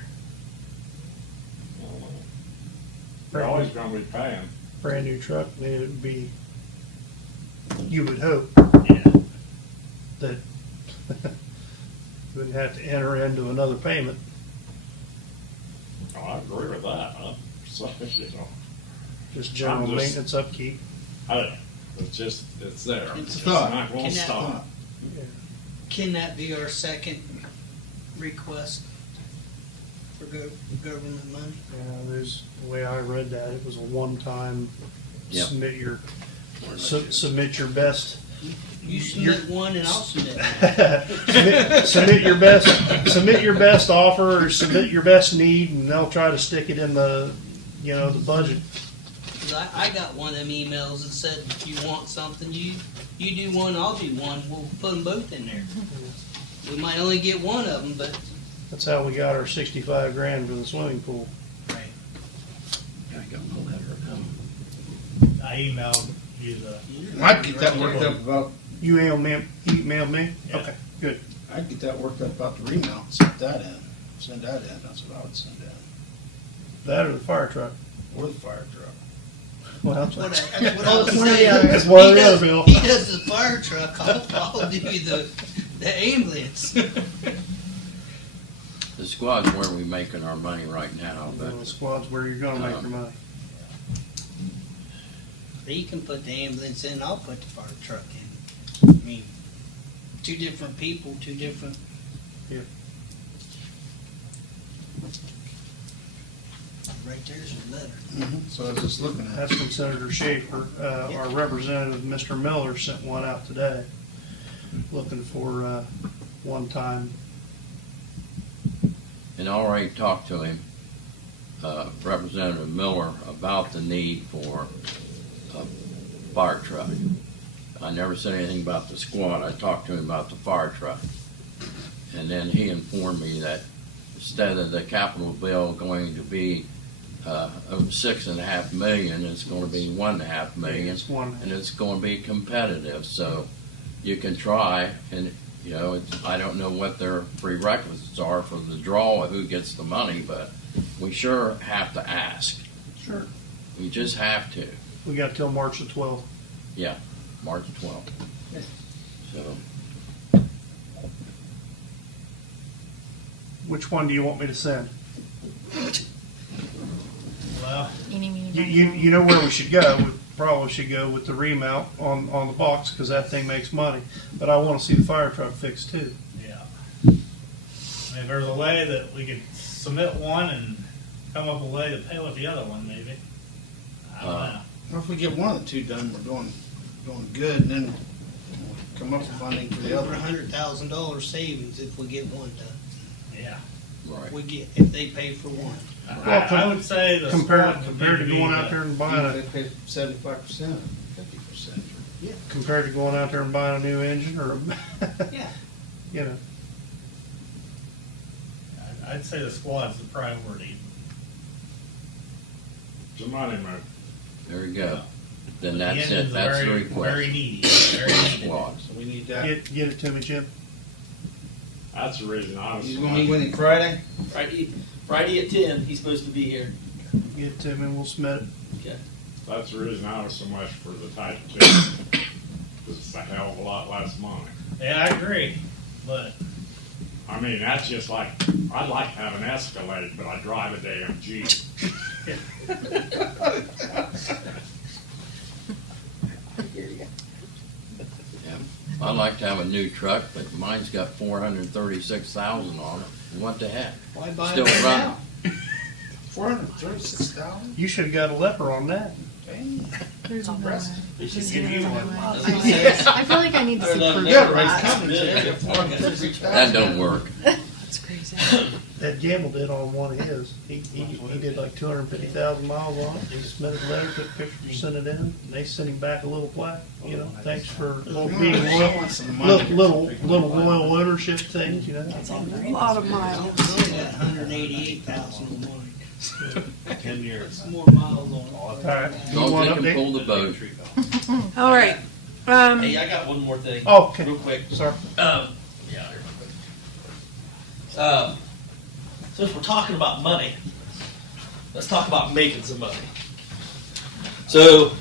You're always gonna be paying. Brand new truck, then it'd be, you would hope Yeah. that you wouldn't have to enter into another payment. Oh, I agree with that, huh? So, you know, Just general I'm just- maintenance upkeep. it's there. It's It's thought. not gonna Can that- stop. Can that be our second request for government money? There's, the way I read that, it was a one-time, Yep. submit your best. You submit one and I'll submit one. Submit your best offer, or submit your best need, and they'll try to stick it in the, the budget. 'Cause I got one of them emails that said, if you want something, you do one, I'll do one, we'll put them both in there. We might only get one of them, but. That's how we got our $65,000 for the swimming pool. Right. I got a letter now. I emailed you the. I'd get that worked up about, You emailed me? Yeah. Okay, good. I'd get that worked up about the remount, send that in, that's what I would send in, That or the fire truck? or the fire truck. Well, That's what I was One or the saying. other. That's one or the He other, does- Bill. He does the fire truck, I'll do the ambulance. The squad's where we making our money right now, but The squad's where you're gonna make your money. He can put the ambulance in, I'll put the fire truck in. I mean, two different people, two different. Yeah. Right there's your letter. So I was just looking at That's from Senator Schaefer. Our representative, Mr. Miller, sent one out today, looking for one-time. and I already talked to him, Representative Miller, about the need for a fire truck. I never said anything about the squad. I talked to him about the fire truck. And then he informed me that instead of the capital bill going to be $6.5 million, it's going to be $1.5 million, It's one. and it's going to be competitive. So you can try, and I don't know what their prerequisites are for the draw of who gets the money, but we sure have to ask. Sure. We just have to. We got till March the 12th. Yeah, March 12th. So, Which one do you want me to send? Well, Eeny, meeny, miny, You moe. know where we should go. We probably should go with the remount on the box, because that thing makes money. But I want to see the fire truck fixed too. yeah. I mean, if there's a way that we could submit one and come up with a way to pay with the other one, maybe. I don't know. Well, if we get one of the two done, we're doing good, and then we'll come up with funding for the Over other. $100,000 savings if we get one done. Yeah. right. If they pay for one. I would say the Compared squad would to need be going out the- there and buying They a, pay 75%, 50%. compared to going out there and buying a new engine or, Yeah. you know. I'd say the squad's the priority. It's a money move. There you go. Then The that's it. engine's That's the very, request. very needy, very needed. Squad. So we need that. Get it to me, Jim. That's the reason I was. He's gonna meet with him Friday? Friday at 10, he's supposed to be here. Get it to me and we'll submit it. Okay. That's the reason I was so much for the type 2. Because it's a hell of a lot less money. Yeah, I agree, but I mean, that's just like, I'd like to have an Escalade, but I drive a damn Jeep. Yeah. I'd like to have a new truck, but mine's got 436,000 on it. What the heck? Why buy Still it running. now? 436,000? You should've got a leper on that. There's impressive. We should give you one. I feel like I need to see Or proof the of right that. company, yeah, 436,000. That don't work. That's crazy. Ed Gamble did on one of his. He did like 250,000 miles on it. He submitted a letter, took pictures, sent it in. And they sent him back a little plaque, you know, thanks for being loyal. Little royal ownership things, you know. That's a lot of miles. 188,000 a month. 10 years. More miles on it. All right. You Don't want think to and pull update? the boat. All right. Hey, I got one more thing. Oh, okay. Real quick. Sorry. Yeah, here, real quick. Since we're talking about money, let's talk about making some money. So,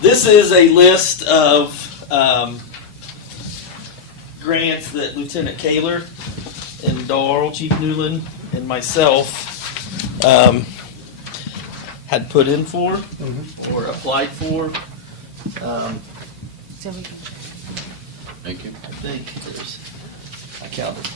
this is a list of grants that Lieutenant Kaler and Darrell, Chief Newland, and myself had put in for or applied for. So we can- Thank you. I think there's, I counted.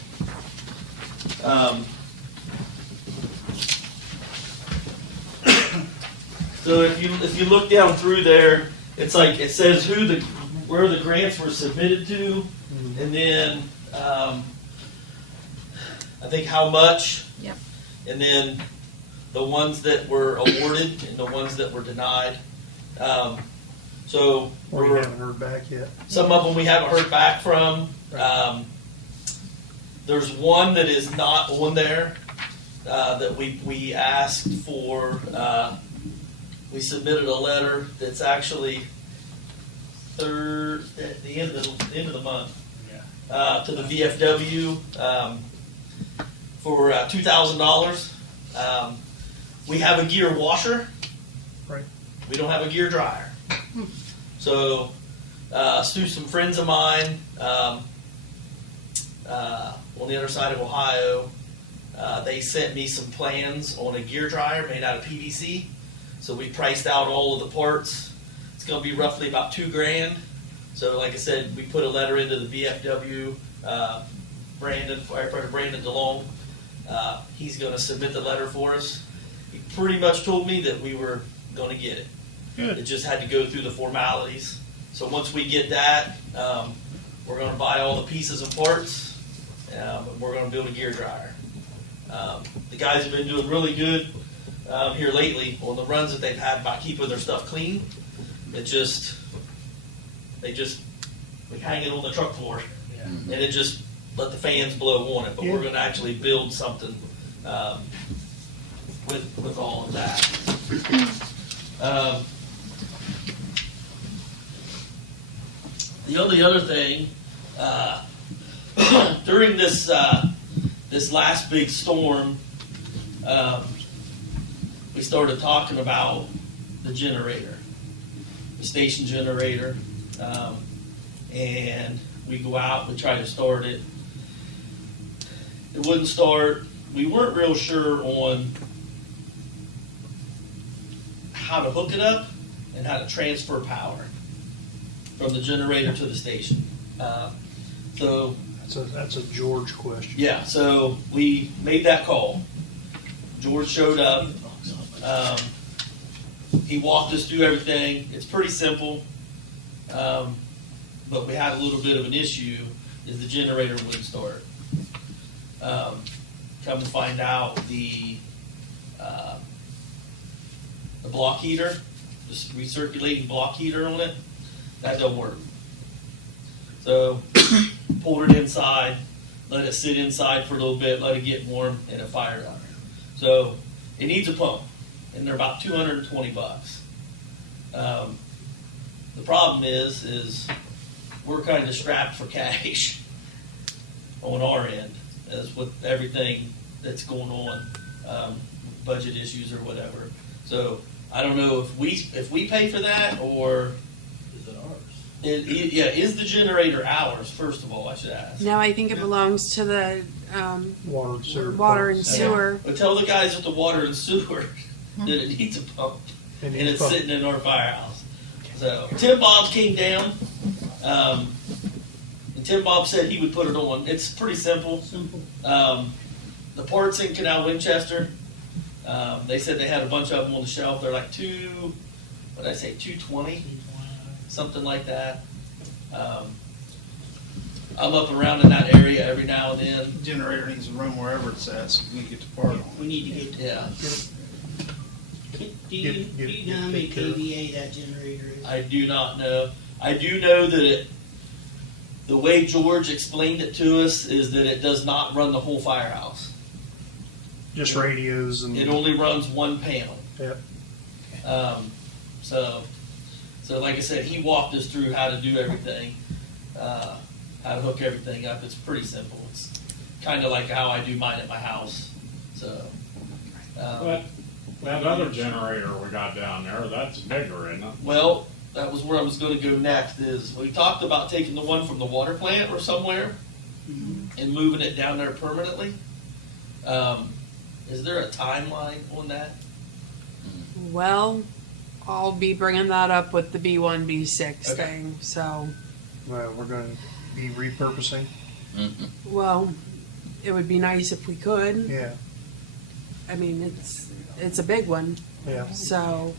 So if you look down through there, it's like it says where the grants were submitted to, and then I think how much, Yep. and then the ones that were awarded and the ones that were denied. So Or you we're- haven't heard back yet. some of them we haven't heard back from. There's one that is not on there that we asked for. We submitted a letter that's actually at the end of the month to the VFW for $2,000. We have a gear washer. Right. We don't have a gear dryer. So, through some friends of mine on the other side of Ohio, they sent me some plans on a gear dryer made out of PVC. So we priced out all of the parts. It's going to be roughly about $2,000. So, like I said, we put a letter into the VFW. Firefighter Brandon DeLong, he's going to submit the letter for us. He pretty much told me that we were going to get it. Good. It just had to go through the formalities. So once we get that, we're going to buy all the pieces and parts, and we're going to build a gear dryer. The guys have been doing really good here lately on the runs that they've had by keeping their stuff clean. We hang it on the truck floor, and it just let the fans blow on it. But we're going to actually build something with all of that. The only other thing, during this last big storm, we started talking about the generator, the station generator, and we go out, we try to start it. It wouldn't start. We weren't real sure on how to hook it up and how to transfer power from the generator to the station. So That's a George question. yeah, so we made that call. George showed up. He walked us through everything. It's pretty simple, but we had a little bit of an issue. Is the generator wouldn't start. Come to find out, the block heater, this recirculating block heater on it, that don't work. So pulled it inside, let it sit inside for a little bit, let it get warm, and it fired up. So it needs a pump, and they're about $220. The problem is we're kind of strapped for cash on our end, as with everything that's going on, budget issues or whatever. So I don't know if we pay for that or Is it ours? is the generator ours? First of all, I should ask. No, I think it belongs to the Water and sewer. water and pumps. sewer. But tell the guys at the water and sewer that it needs a pump, It and needs it's pump. sitting in our firehouse. So Tim Bob came down, and Tim Bob said he would put it on. It's pretty simple. Simple. The parts in Canal Winchester, they said they had a bunch of them on the shelf. They're like 220, something like that. I'm up around in that area every now and then. Generator needs to run wherever it's at, so we can get the part on. We need to get, Yeah, do you know how many KVA that generator is? I do not know. I do know that the way George explained it to us is that it does not run the whole firehouse. Just radios and. It only runs one panel. Yep. So like I said, he walked us through how to do everything, how to hook everything up. It's pretty simple. It's kind of like how I do mine at my house. So, But that other generator we got down there, that's bigger, isn't it? well, that was where I was going to go next. Is we talked about taking the one from the water plant or somewhere and moving it down there permanently. Is there a timeline on that? Well, I'll be bringing that up with the B1, B6 Okay. thing. So, Well, we're going to be repurposing. well, it would be nice if we could. Yeah. I mean, it's a big one. Yeah. So,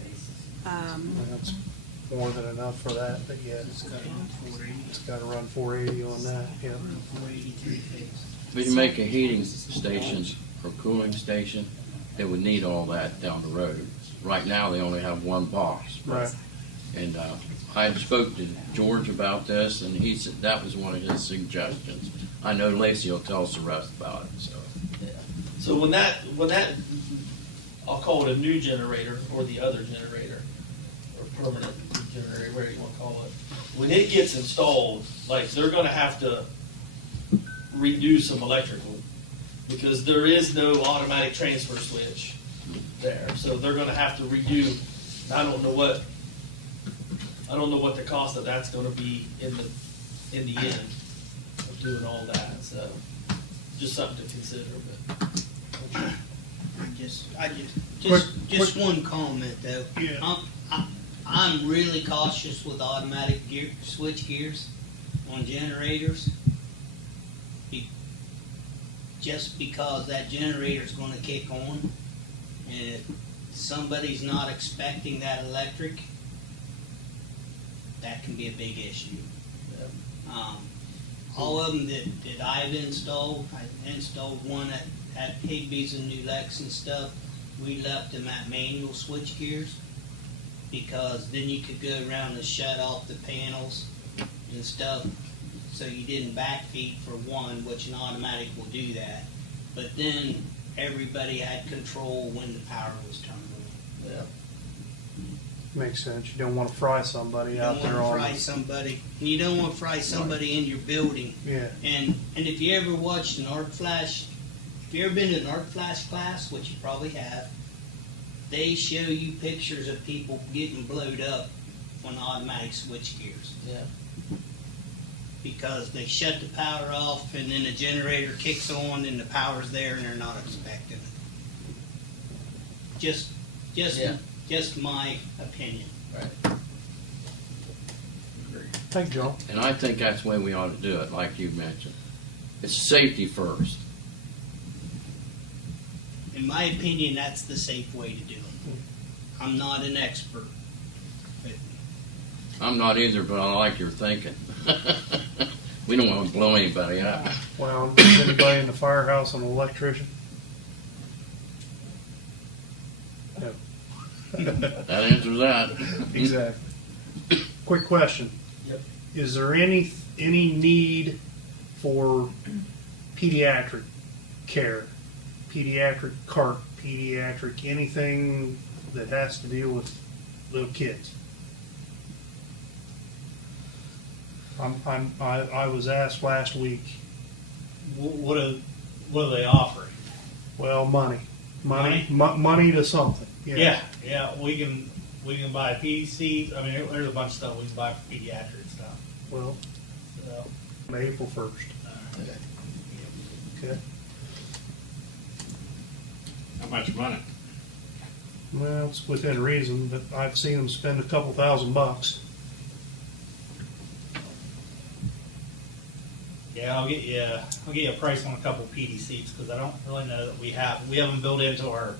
Well, that's more than enough for that, but yeah, it's got to run 480 on that. Yeah. 483 phase. If you make a heating station or cooling station, it would need all that down the road. Right now, they only have one box. Right. And I spoke to George about this, and he said that was one of his suggestions. I know Lacey will tell us the rest about it, so. So when that, I'll call it a new generator or the other generator or permanent generator, whatever you want to call it. When it gets installed, like they're going to have to redo some electrical because there is no automatic transfer switch there. So they're going to have to redo. I don't know what the cost of that's going to be in the end of doing all that. So just something to consider. But Just one comment though. Yeah. I'm really cautious with automatic switch gears on generators. Just because that generator's gonna kick on, and if somebody's not expecting that electric, that can be a big issue. All of them that I've installed, I installed one at Higbee's and New Lex and stuff. We left them at manual switch gears because then you could go around and shut off the panels and stuff, so you didn't backfeed for one, which an automatic will do that. But then everybody had control when the power was turned on. yeah. Makes sense. You don't want to fry somebody out there You don't on. want to fry somebody. You don't want to fry somebody in your building. Yeah. And if you ever watched an arc flash, if you ever been to an arc flash class, which you probably have, they show you pictures of people getting blowed up on automatic switch gears. Yeah. Because they shut the power off and then the generator kicks on and the power's there and they're not expecting it. Just my opinion. Right. Thank you, John. And I think that's the way we ought to do it, like you mentioned. It's safety first. In my opinion, that's the safe way to do it. I'm not an expert. But I'm not either, but I like your thinking. We don't want to blow anybody up. Well, is anybody in the firehouse an electrician? No. That answers that. Exactly. Quick question. Yep. Is there any need for pediatric care? Pediatric cart, pediatric anything that has to deal with little kids? I was asked last week. What are they offering? Well, money Money? money to something. Yeah, we can buy PDC. I mean, there's a bunch of stuff we can buy for pediatric stuff. Well, So, April 1st. Okay. How much money? Well, it's within reason, but I've seen them spend a couple $1,000. yeah, I'll get you a price on a couple PD seats because I don't really know that we have them built into our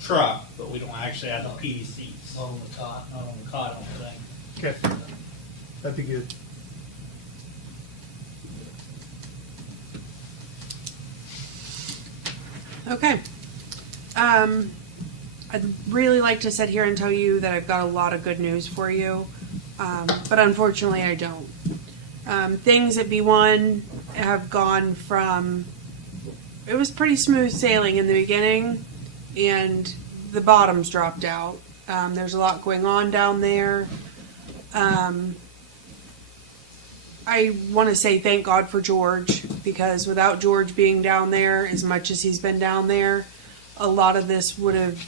truck, but we don't actually have the PD seats On the cot. not on the cot. I don't think. Okay. That'd be good. Okay. I'd really like to sit here and tell you that I've got a lot of good news for you, but unfortunately I don't. Things at B1 have gone from, it was pretty smooth sailing in the beginning, and the bottoms dropped out. There's a lot going on down there. I want to say thank God for George, because without George being down there as much as he's been down there, a lot of this would have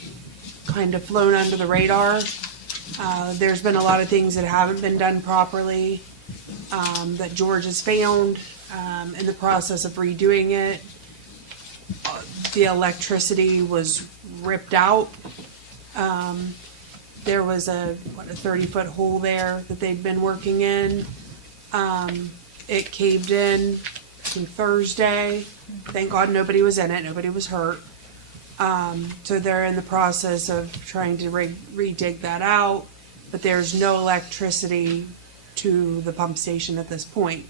kind of flown under the radar. There's been a lot of things that haven't been done properly that George has found in the process of redoing it. The electricity was ripped out. There was a 30-foot hole there that they'd been working in. It caved in, I think, Thursday. Thank God nobody was in it. Nobody was hurt. So they're in the process of trying to redig that out, but there's no electricity to the pump station at this point.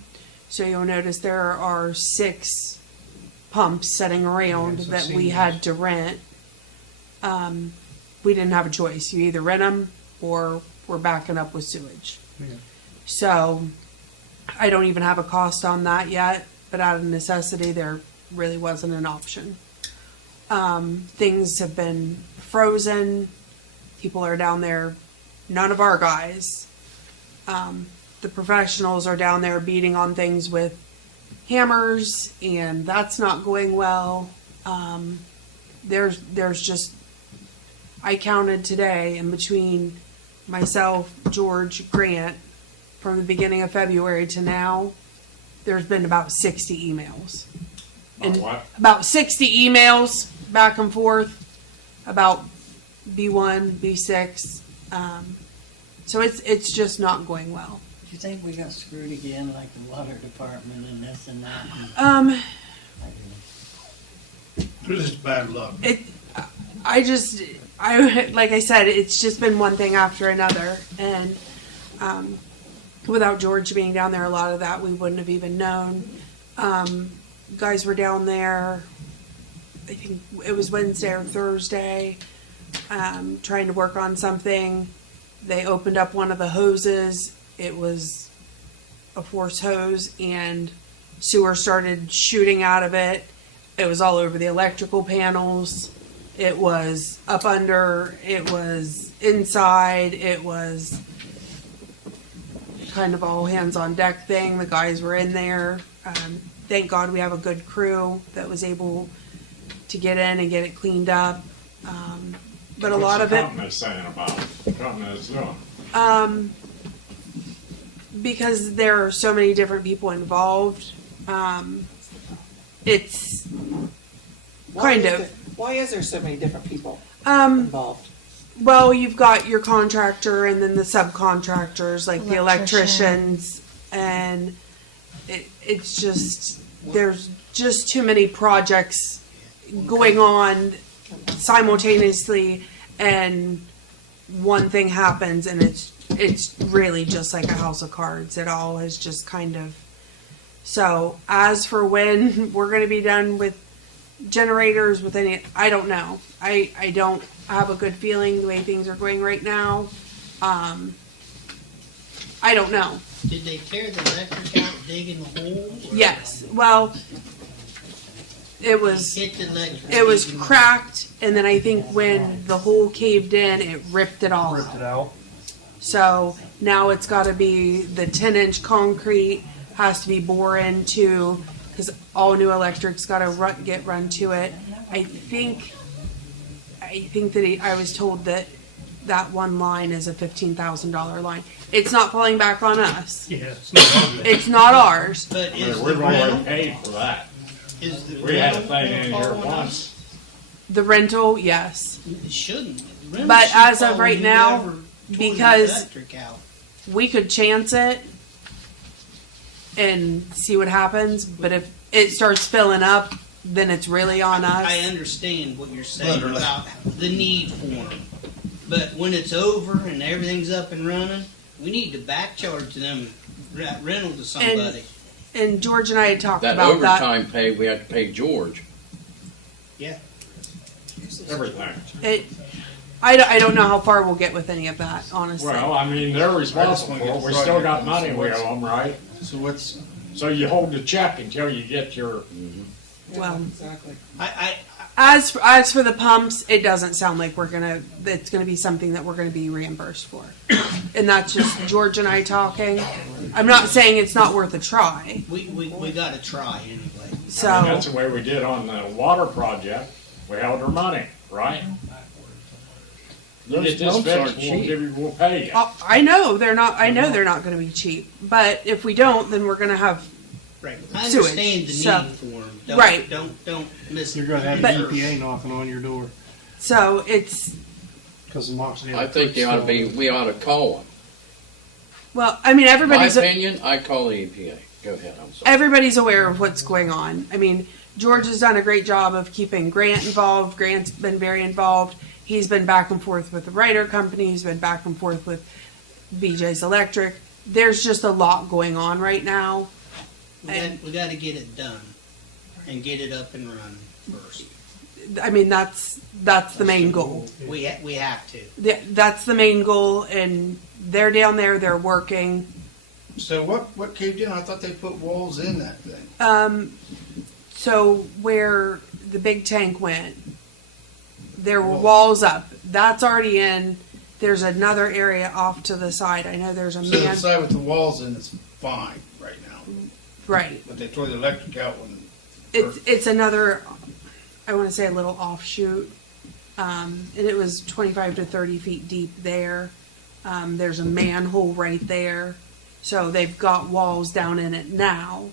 So you'll notice there are 6 pumps sitting around that we had to rent. We didn't have a choice. You either rent them or we're backing up with sewage. Yeah. So I don't even have a cost on that yet, but out of necessity, there really wasn't an option. Things have been frozen. People are down there. None of our guys. The professionals are down there beating on things with hammers, and that's not going well. There's just, I counted today, in between myself, George, Grant, from the beginning of February to now, there's been about 60 emails. About what? About 60 emails back and forth about B1, B6. So it's just not going well. Do you think we got screwed again, like the water department and this and that? It was just bad luck. Like I said, it's just been one thing after another, and without George being down there, a lot of that we wouldn't have even known. Guys were down there, I think it was Wednesday or Thursday, trying to work on something. They opened up one of the hoses. It was a force hose, and sewer started shooting out of it. It was all over the electrical panels. It was up under. It was inside. It was kind of all hands on deck thing. The guys were in there. Thank God we have a good crew that was able to get in and get it cleaned up. But a lot of it. What's the company saying about it? The company is doing? Because there are so many different people involved. It's kind of. Why is there so many different people Um, involved? Well, you've got your contractor and then the subcontractors, like the electricians, and it's just, there's just too many projects going on simultaneously, and one thing happens and it's really just like a house of cards. It all is just kind of. So as for when we're going to be done with generators, with any, I don't know. I don't have a good feeling the way things are going right now. I don't know. Did they tear the electric out digging the hole? Or Yes. Well, it was hit the electric? it was cracked, and then I think when the hole caved in, it ripped it all Ripped it out. So now it's got to be the 10-inch concrete has to be bore into, because all new electric's got to get run to it. I think I think that I was told that that one line is a $15,000 line. It's not falling back on us. Yeah, it's not on there. It's not ours. But is the We've already rental, paid for that. is the We had a rental thing in gonna here fall on once. us? The rental, yes. It shouldn't. The rental But should as of fall right on now, whoever tore the because- electric out. We could chance it and see what happens, but if it starts filling up, then it's really on us. I understand what you're saying Literally. about the need for them. But when it's over and everything's up and running, we need to back charge them rental to somebody. And George and I had talked That about that. overtime pay, we have to pay George. Everything. I don't know how far we'll get with any of that, honestly. Well, I mean, they're responsible wanna get for it. the We still got project money done, we so owe them, right? So what's, So you hold the check until you get your, Well, Exactly. as for the pumps, it doesn't sound like it's gonna be something that we're gonna be reimbursed for. And that's just George and I talking. I'm not saying it's not worth a try. We gotta try anyway. So I mean, that's the way we did on the water project. We held our money, right? You Those get this pumps aren't fixed, we'll pay you. I know they're not. I know they're not going to be cheap. But if we don't, then we're going to have Right. I sewage, understand the so- need for them. Right. Don't miss. You're gonna have But- the EPA knocking on your door, so it's cause the Moxie. I think we ought to call them. well. I mean, My everybody's opinion, I call the EPA. Go ahead, I'm sorry. everybody's aware of what's going on. I mean, George has done a great job of keeping Grant involved. Grant's been very involved. He's been back and forth with the Ryder company. He's been back and forth with BJ's Electric. There's just a lot going on right now. We got to get it done and get it up and running first. I mean, that's the main goal. We have to. That's the main goal, and they're down there. They're working. so what caved in? I thought they put walls in that thing. So where the big tank went, there were walls up. That's already in. There's another area off to the side. I know there's a So the man. side with the walls in is fine right now, Right. but they tore the electric out when. It's another. I want to say a little offshoot, and it was 25 to 30 feet deep there. There's a manhole right there, so they've got walls down in it now.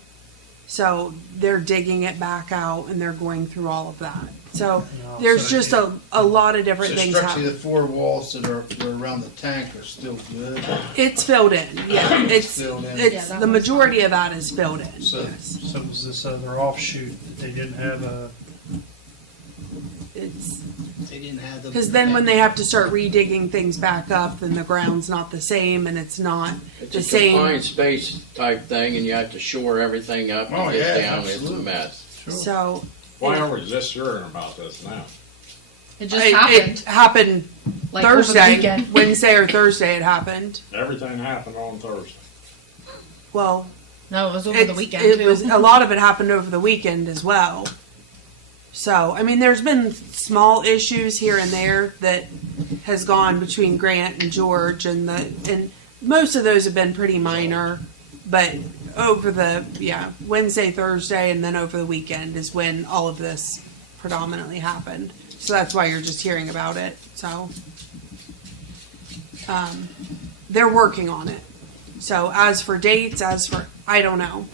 So they're digging it back out, and they're going through all of that. So there's just a lot of different So things structurally, happening. the four walls that are around the tank are still good. It's filled in. Yeah, it's filled in. it's the majority of that is filled in. So- Yes. So it was this other offshoot that they didn't have It's They didn't have the. because then when they have to start redigging things back up, then the ground's not the same, and it's not It's the a same. confined space type thing, and you have to shore everything up Oh, to get yeah, down. It's a absolutely. mess. So Why are we just hearing about this now? It just happened. It happened Like over the Thursday, weekend. Wednesday or Thursday. It happened. Everything happened on Thursday. Well, No, it was over the weekend it too. was a lot of it happened over the weekend as well. So I mean, there's been small issues here and there that has gone between Grant and George, and most of those have been pretty minor. But over the Wednesday, Thursday, and then over the weekend is when all of this predominantly happened. So that's why you're just hearing about it. So they're working on it. So as for dates, I don't know.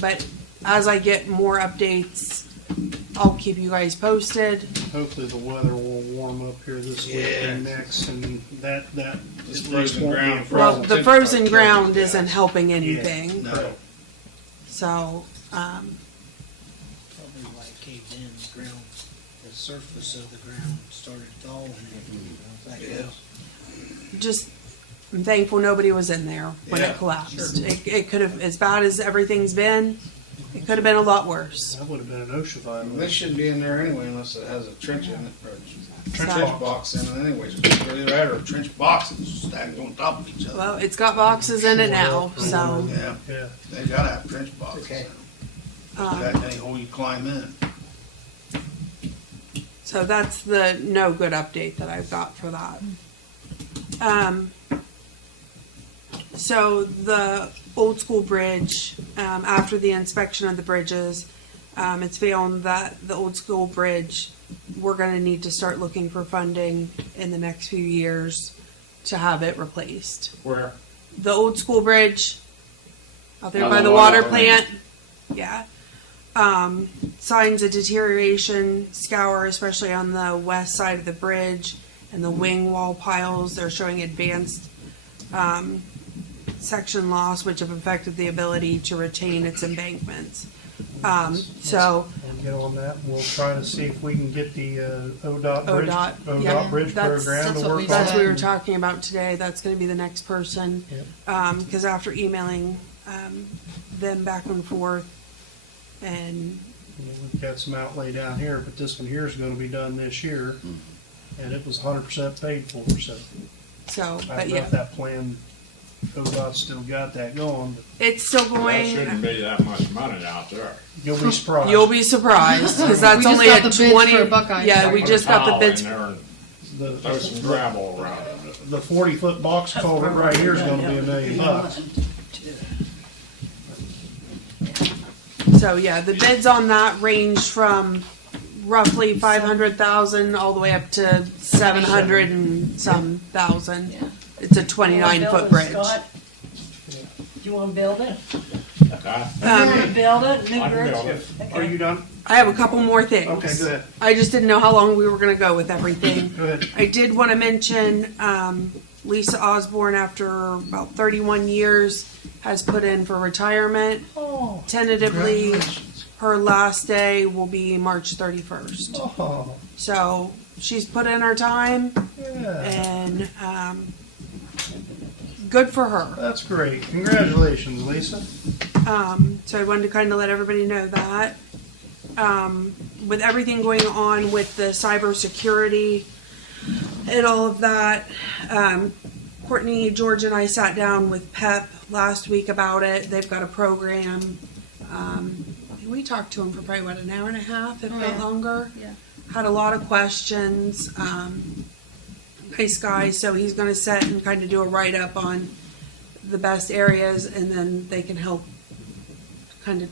But as I get more updates, I'll keep you guys posted. hopefully the weather will warm up here this week and next, and that This at least frozen won't be a ground Well, problem. the frozen ground isn't helping Yeah. anything. No. So, Probably why it caved in. The ground, the surface of the ground started thawing. Back up. just, I'm thankful nobody was in there when Yeah, it collapsed. It could have, as bad as everything's been, it could have been a lot worse. That would have been an OSHA Well, violation. they shouldn't be in there anyway unless it has a trench in it, or a trench So- box in it anyways. Either that or a trench box that's stacked on top of each other. Well, it's got boxes in it now, so, Yeah, Yeah. they gotta have trench boxes. Okay. Got any hole you climb in. so that's the no good update that I've got for that. So the old school bridge, after the inspection of the bridges, It's found that the old school bridge, we're gonna need to start looking for funding in the next few years to have it replaced. Where? The old school bridge out there Oh, by the the water water plant. Yeah. Signs of deterioration, scour, especially on the west side of the bridge and the wing wall piles. They're showing advanced section loss, which have affected the ability to retain its embankments. So We'll get on that. We'll try to see if we can get the ODOT bridge, ODOT, yeah, bridge that's- program that's to what work we on. that's what we it. were talking about today. That's going to be the next person. Yep. Because after emailing them back and forth, and Yeah, we've got some outlay down here, but this one here is gonna be done this year, and it was 100% paid for, so. so, I but don't know yeah, if that plan, ODOT's still got that going, but it's still That shouldn't going. be that much money out there. you'll be surprised. You'll be surprised because that's We just only got a the bids 20. for Buckeye. Yeah, we Put a just got the tile bids. in there and The, throw some gravel around it. the 40-foot box culvert right here is gonna be $1 million. So yeah, the bids on that range from roughly 500,000 all the way up to 700 and some thousand. Yeah. It's a 29-foot bridge. You wanna build it? Huh? You wanna build it, new I can bridge? build it. Are you done? I have a couple more things. Okay, go ahead. I just didn't know how long we were going to go with everything. Go ahead. I did want to mention Lisa Osborne, after about 31 years, has put in for retirement. Oh, Tentatively, congratulations. her last day will be March 31st. Oh, So she's put in her time, yeah. and good for her. That's great. Congratulations, Lisa. So I wanted to kind of let everybody know that. With everything going on with the cybersecurity and all of that, Courtney, George, and I sat down with PEP last week about it. They've got a program. We talked to them for probably, an hour and a half, if not longer. Yeah. Had a lot of questions. Nice guy, so he's going to sit and kind of do a write-up on the best areas, and then they can help kind of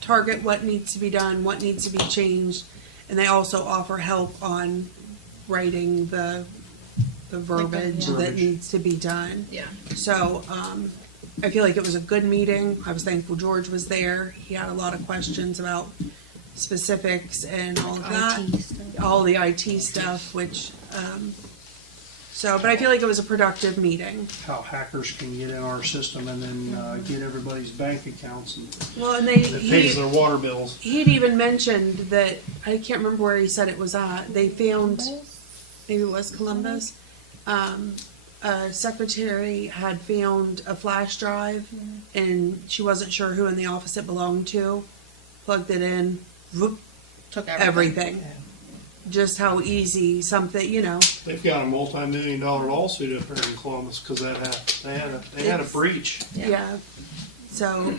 target what needs to be done, what needs to be changed, and they also offer help on writing the verbiage yeah. that needs to be done. Yeah. So I feel like it was a good meeting. I was thankful George was there. He had a lot of questions about specifics and all of that, IT stuff. all the IT stuff, which but I feel like it was a productive meeting. How hackers can get in our system and then get everybody's bank accounts and Well, and it pays their water bills. he'd even mentioned that, I can't remember where he said it was at. They found, maybe it was Columbus. A secretary had found a flash drive, and she wasn't sure who in the office it belonged to. Plugged it in, whoop, Took everything. Just how easy something, They've got a multi-million-dollar lawsuit up there in Columbus because they had a breach. Yeah. So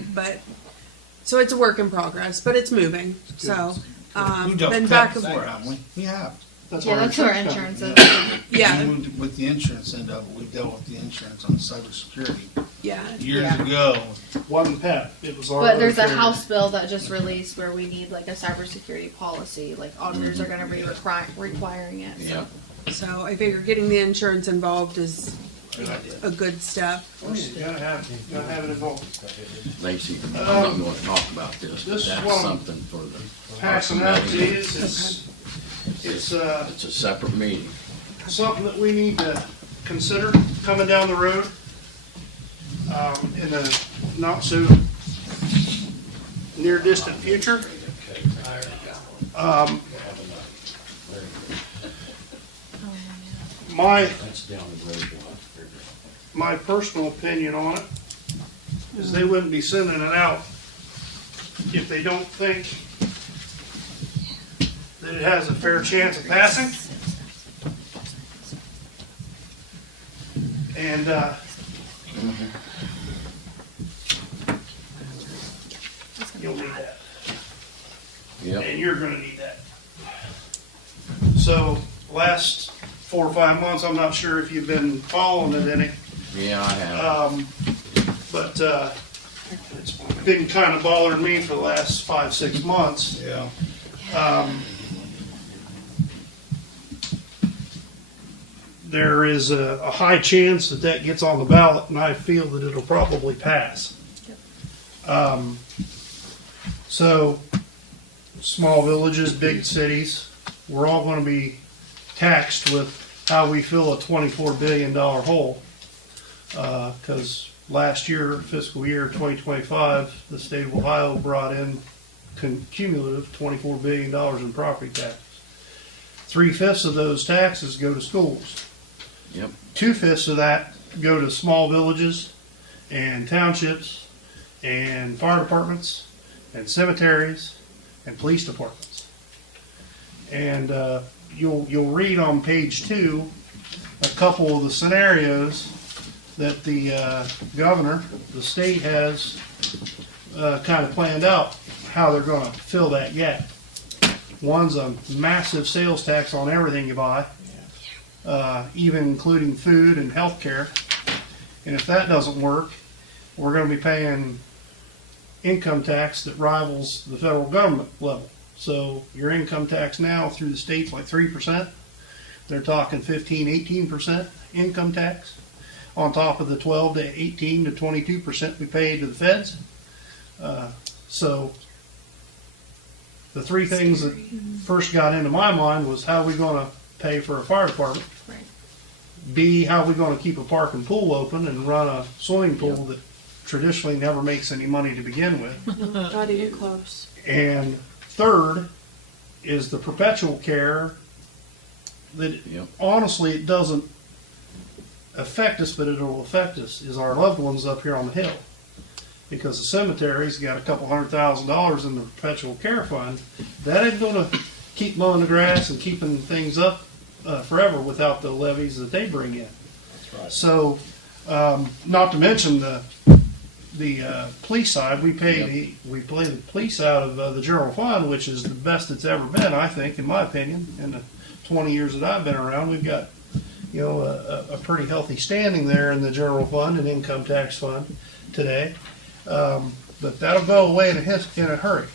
it's a work in progress, but it's moving. So, We dealt then with back that and before, forth. haven't we? We have. Yeah, that's who our insurance company is. Yeah, With the insurance end of it, we dealt with the insurance on cybersecurity yeah. years ago. does. Wasn't PEP, it was our. But there's a other carrier. House bill that just released where we need like a cybersecurity policy, like auditors are gonna be requiring it. Yeah. So I figure getting the insurance involved is Good idea. a good step. Oh, you gotta have it involved. Lacey, I'm not going to talk about this, but this is that's what I'm something for the. Passing out to you, it's It's a separate meeting. something that we need to consider coming down the road, in the not so near distant future. My personal opinion on it is they wouldn't be sending it out if they don't think that it has a fair chance of passing. And, you'll need that. Yep. And you're gonna need that. So, last 4 or 5 months, I'm not sure if you've been following it any, Yeah, I have. but, it's fine. been kind of bothering me for the last 5-6 months. Yeah. There is a high chance that that gets on the ballot, and I feel that it'll probably pass. So, small villages, big cities, we're all going to be taxed with how we fill a $24 billion hole. Because last year, fiscal year 2025, the state of Ohio brought in cumulative $24 billion in property taxes. 3/5 of those taxes go to schools. Yep. 2/5 of that go to small villages and townships and fire departments and cemeteries and police departments. And you'll read on page 2 a couple of the scenarios that the governor, the state has kind of planned out how they're going to fill that gap. One's a massive sales tax on everything you buy, even including food and health care. And if that doesn't work, we're going to be paying income tax that rivals the federal government level. So your income tax now through the state's like 3%. They're talking 15-18% income tax on top of the 12 to 18 to 22% we pay to the feds. So the three things that first got into my mind was how are we going to pay for a fire department? Right. B, how are we going to keep a park and pool open and run a swimming pool that traditionally never makes any money to begin with? Not even close. And third is the perpetual care that honestly it doesn't affect us, but it'll affect us, is our loved ones up here on the hill. Because the cemetery's got a couple $100,000 in the perpetual care fund. That ain't going to keep mowing the grass and keeping things up forever without the levies that they bring in. That's right. So, not to mention the police side, we pay the police out of the general fund, which is the best it's ever been, I think, in my opinion. In the 20 years that I've been around, we've got a pretty healthy standing there in the general fund and income tax fund today. But that'll go away in a hurry.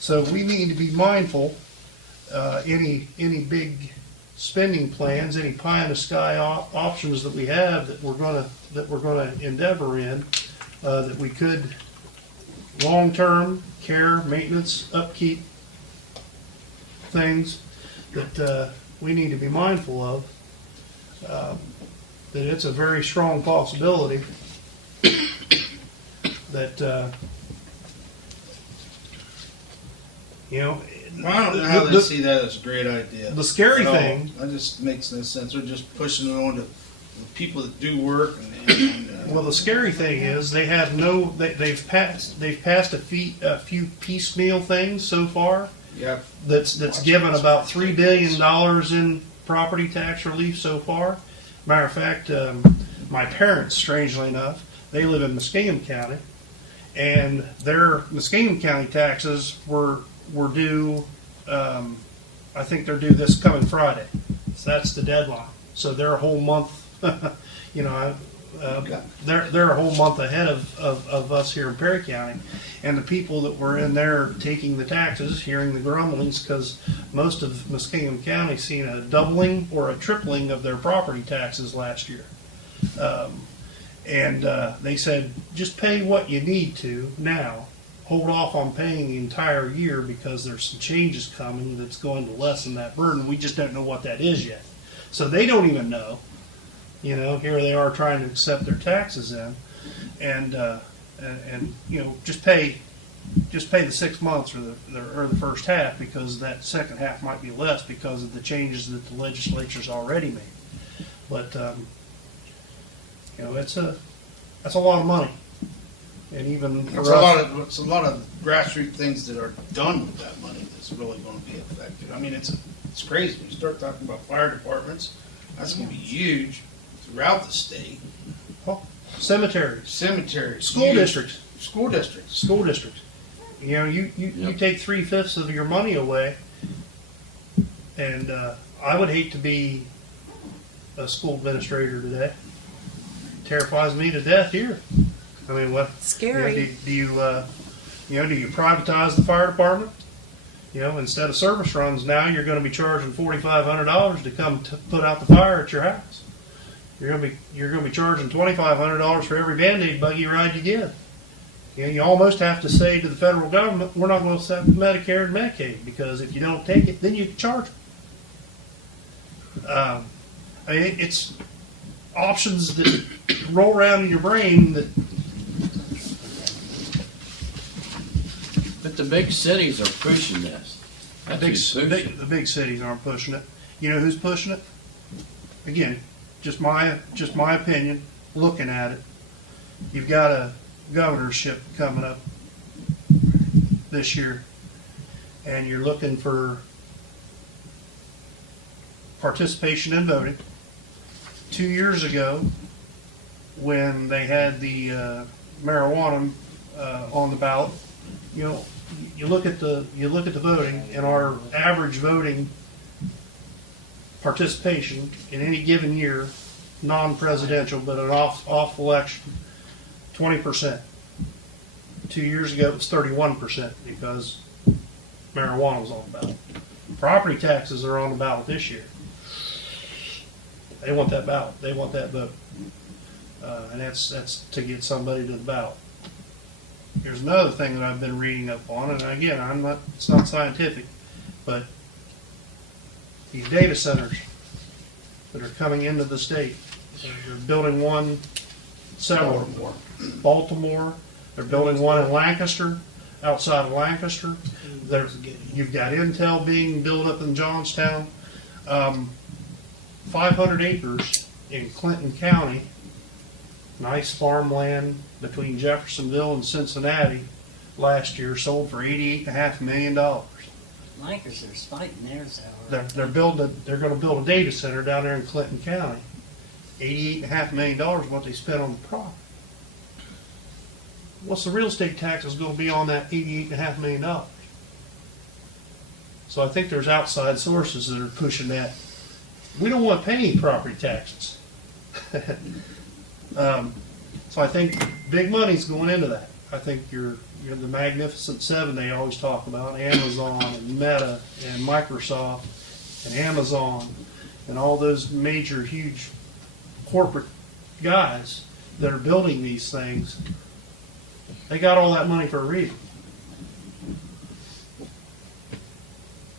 So we need to be mindful. Any big spending plans, any pie in the sky options that we have that we're gonna endeavor in, that we could long-term care, maintenance, upkeep things that we need to be mindful of. That it's a very strong possibility that I don't know how they see that as a great idea. The scary at all. thing, That just makes no sense. They're just pushing it on to the people that do work. well, the scary thing is they've passed a few piecemeal things so far. Yeah. That's given about $3 billion in property tax relief so far. Matter of fact, my parents, strangely enough, they live in Muskingum County, and their Muskingum County taxes were due. I think they're due this coming Friday. So that's the deadline. So they're a whole month. They're a whole month ahead of us here in Perry County, and the people that were in there taking the taxes, hearing the grumblings, because most of Muskingum County seen a doubling or a tripling of their property taxes last year. And they said, just pay what you need to now. Hold off on paying the entire year because there's some changes coming that's going to lessen that burden. We just don't know what that is yet. So they don't even know. Here they are trying to accept their taxes in, and just pay the 6 months or the first half, because that second half might be less because of the changes that the legislature's already made. But that's a lot of money, and even for us, it's a lot of grassroots things that are done with that money that's really going to be affected. I mean, it's crazy when you start talking about fire departments. That's going to be huge throughout the state. cemeteries, School districts. You take 3/5 of your money away, and I would hate to be a school administrator today. Terrifies me to death here. I mean, what? Scary. Do you privatize the fire department? You know, instead of service runs, now you're going to be charging $4,500 to come put out the fire at your house. You're going to be charging $2,500 for every Band-Aid buggy ride you get. You know, you almost have to say to the federal government, we're not going to accept Medicare and Medicaid, because if you don't take it, then you can charge them. I mean, it's options that roll around in your brain that. But the big cities are pushing this. That's who's pushing it. The big cities aren't pushing it. You know who's pushing it? Again, just my opinion. Looking at it, you've got a governorship coming up this year, and you're looking for participation in voting. 2 years ago, when they had the marijuana on the ballot, you know, you look at the voting, and our average voting participation in any given year, non-presidential but an off election, 20%. 2 years ago it was 31% because marijuana was on the ballot. Property taxes are on the ballot this year. They want that ballot. They want that vote, and that's to get somebody to the ballot. There's another thing that I've been reading up on, and again, it's not scientific, but these data centers that are coming into the state, they're building several. Baltimore, they're building one in Lancaster, outside of Lancaster. You've got Intel being built up in Johnstown. 500 acres in Clinton County, nice farmland between Jeffersonville and Cincinnati, last year sold for $88.5 million. Lancaster's fighting theirs out. They're going to build a data center down there in Clinton County. $88.5 million is what they spent on the property. What's the real estate taxes going to be on that $88.5 million? So I think there's outside sources that are pushing that. We don't want to pay any property taxes. So I think big money's going into that. I think you're the Magnificent Seven they always talk about, Amazon and Meta and Microsoft and Amazon and all those major, huge corporate guys that are building these things. They got all that money for a reason.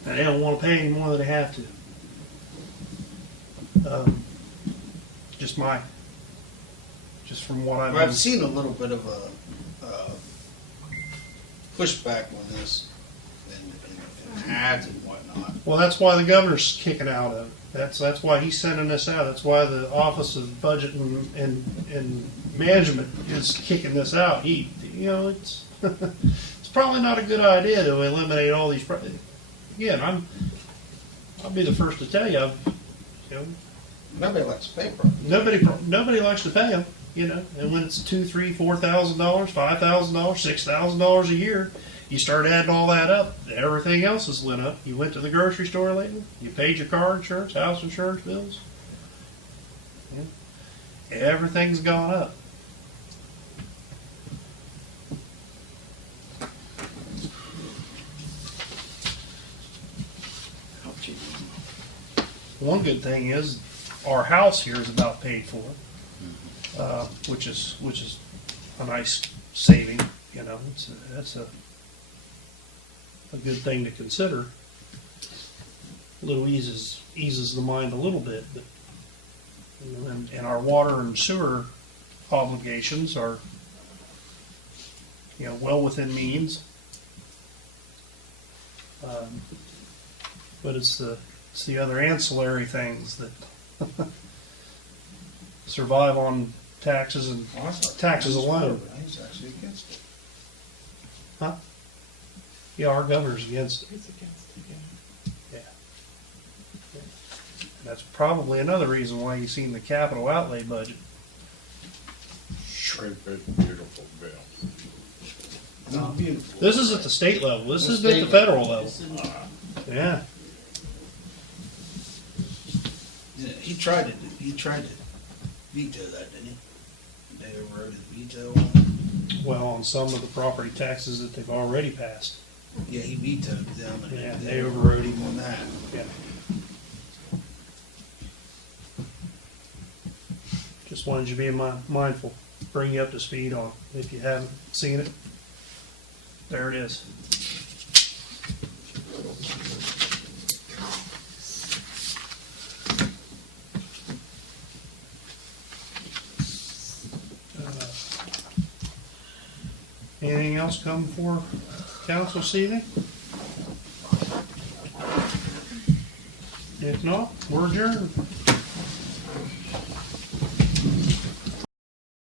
And they don't want to pay any more than they have to. Just from what I've seen a little bit of a pushback on this and ads and whatnot. Well, that's why the governor's kicking out of it. That's why he's sending this out. That's why the Office of Budget and Management is kicking this out. It's it's probably not a good idea to eliminate all these. Again, I'll be the first to tell you. Nobody likes to pay for it. Nobody likes to pay them. And when it's $2,000, $3,000, $4,000, $5,000, $6,000 a year, you start adding all that up. Everything else has went up. You went to the grocery store lately. You paid your car insurance, house insurance bills. Everything's gone up. One good thing is our house here is about paid for, which is a nice saving. That's a good thing to consider. A little eases the mind a little bit, but and our water and sewer obligations are well within means. But it's the other ancillary things that survive on taxes and taxes alone. He's actually against it. Huh? Yeah, our governor's against it. He's against it, yeah. Yeah. And that's probably another reason why you've seen the capital outlay budget. Great big beautiful bill. Not beautiful. This is at the state level. This isn't at the federal level. Yeah. Yeah, he tried to veto that, didn't he? They overrode his veto on it. well, on some of the property taxes that they've already passed. Yeah, he vetoed them and Yeah, they they overrode him on that. Yeah. Just wanted you to be mindful, bring you up to speed on, if you haven't seen it. There it is. Anything else come before council this evening? If not, we're adjourned.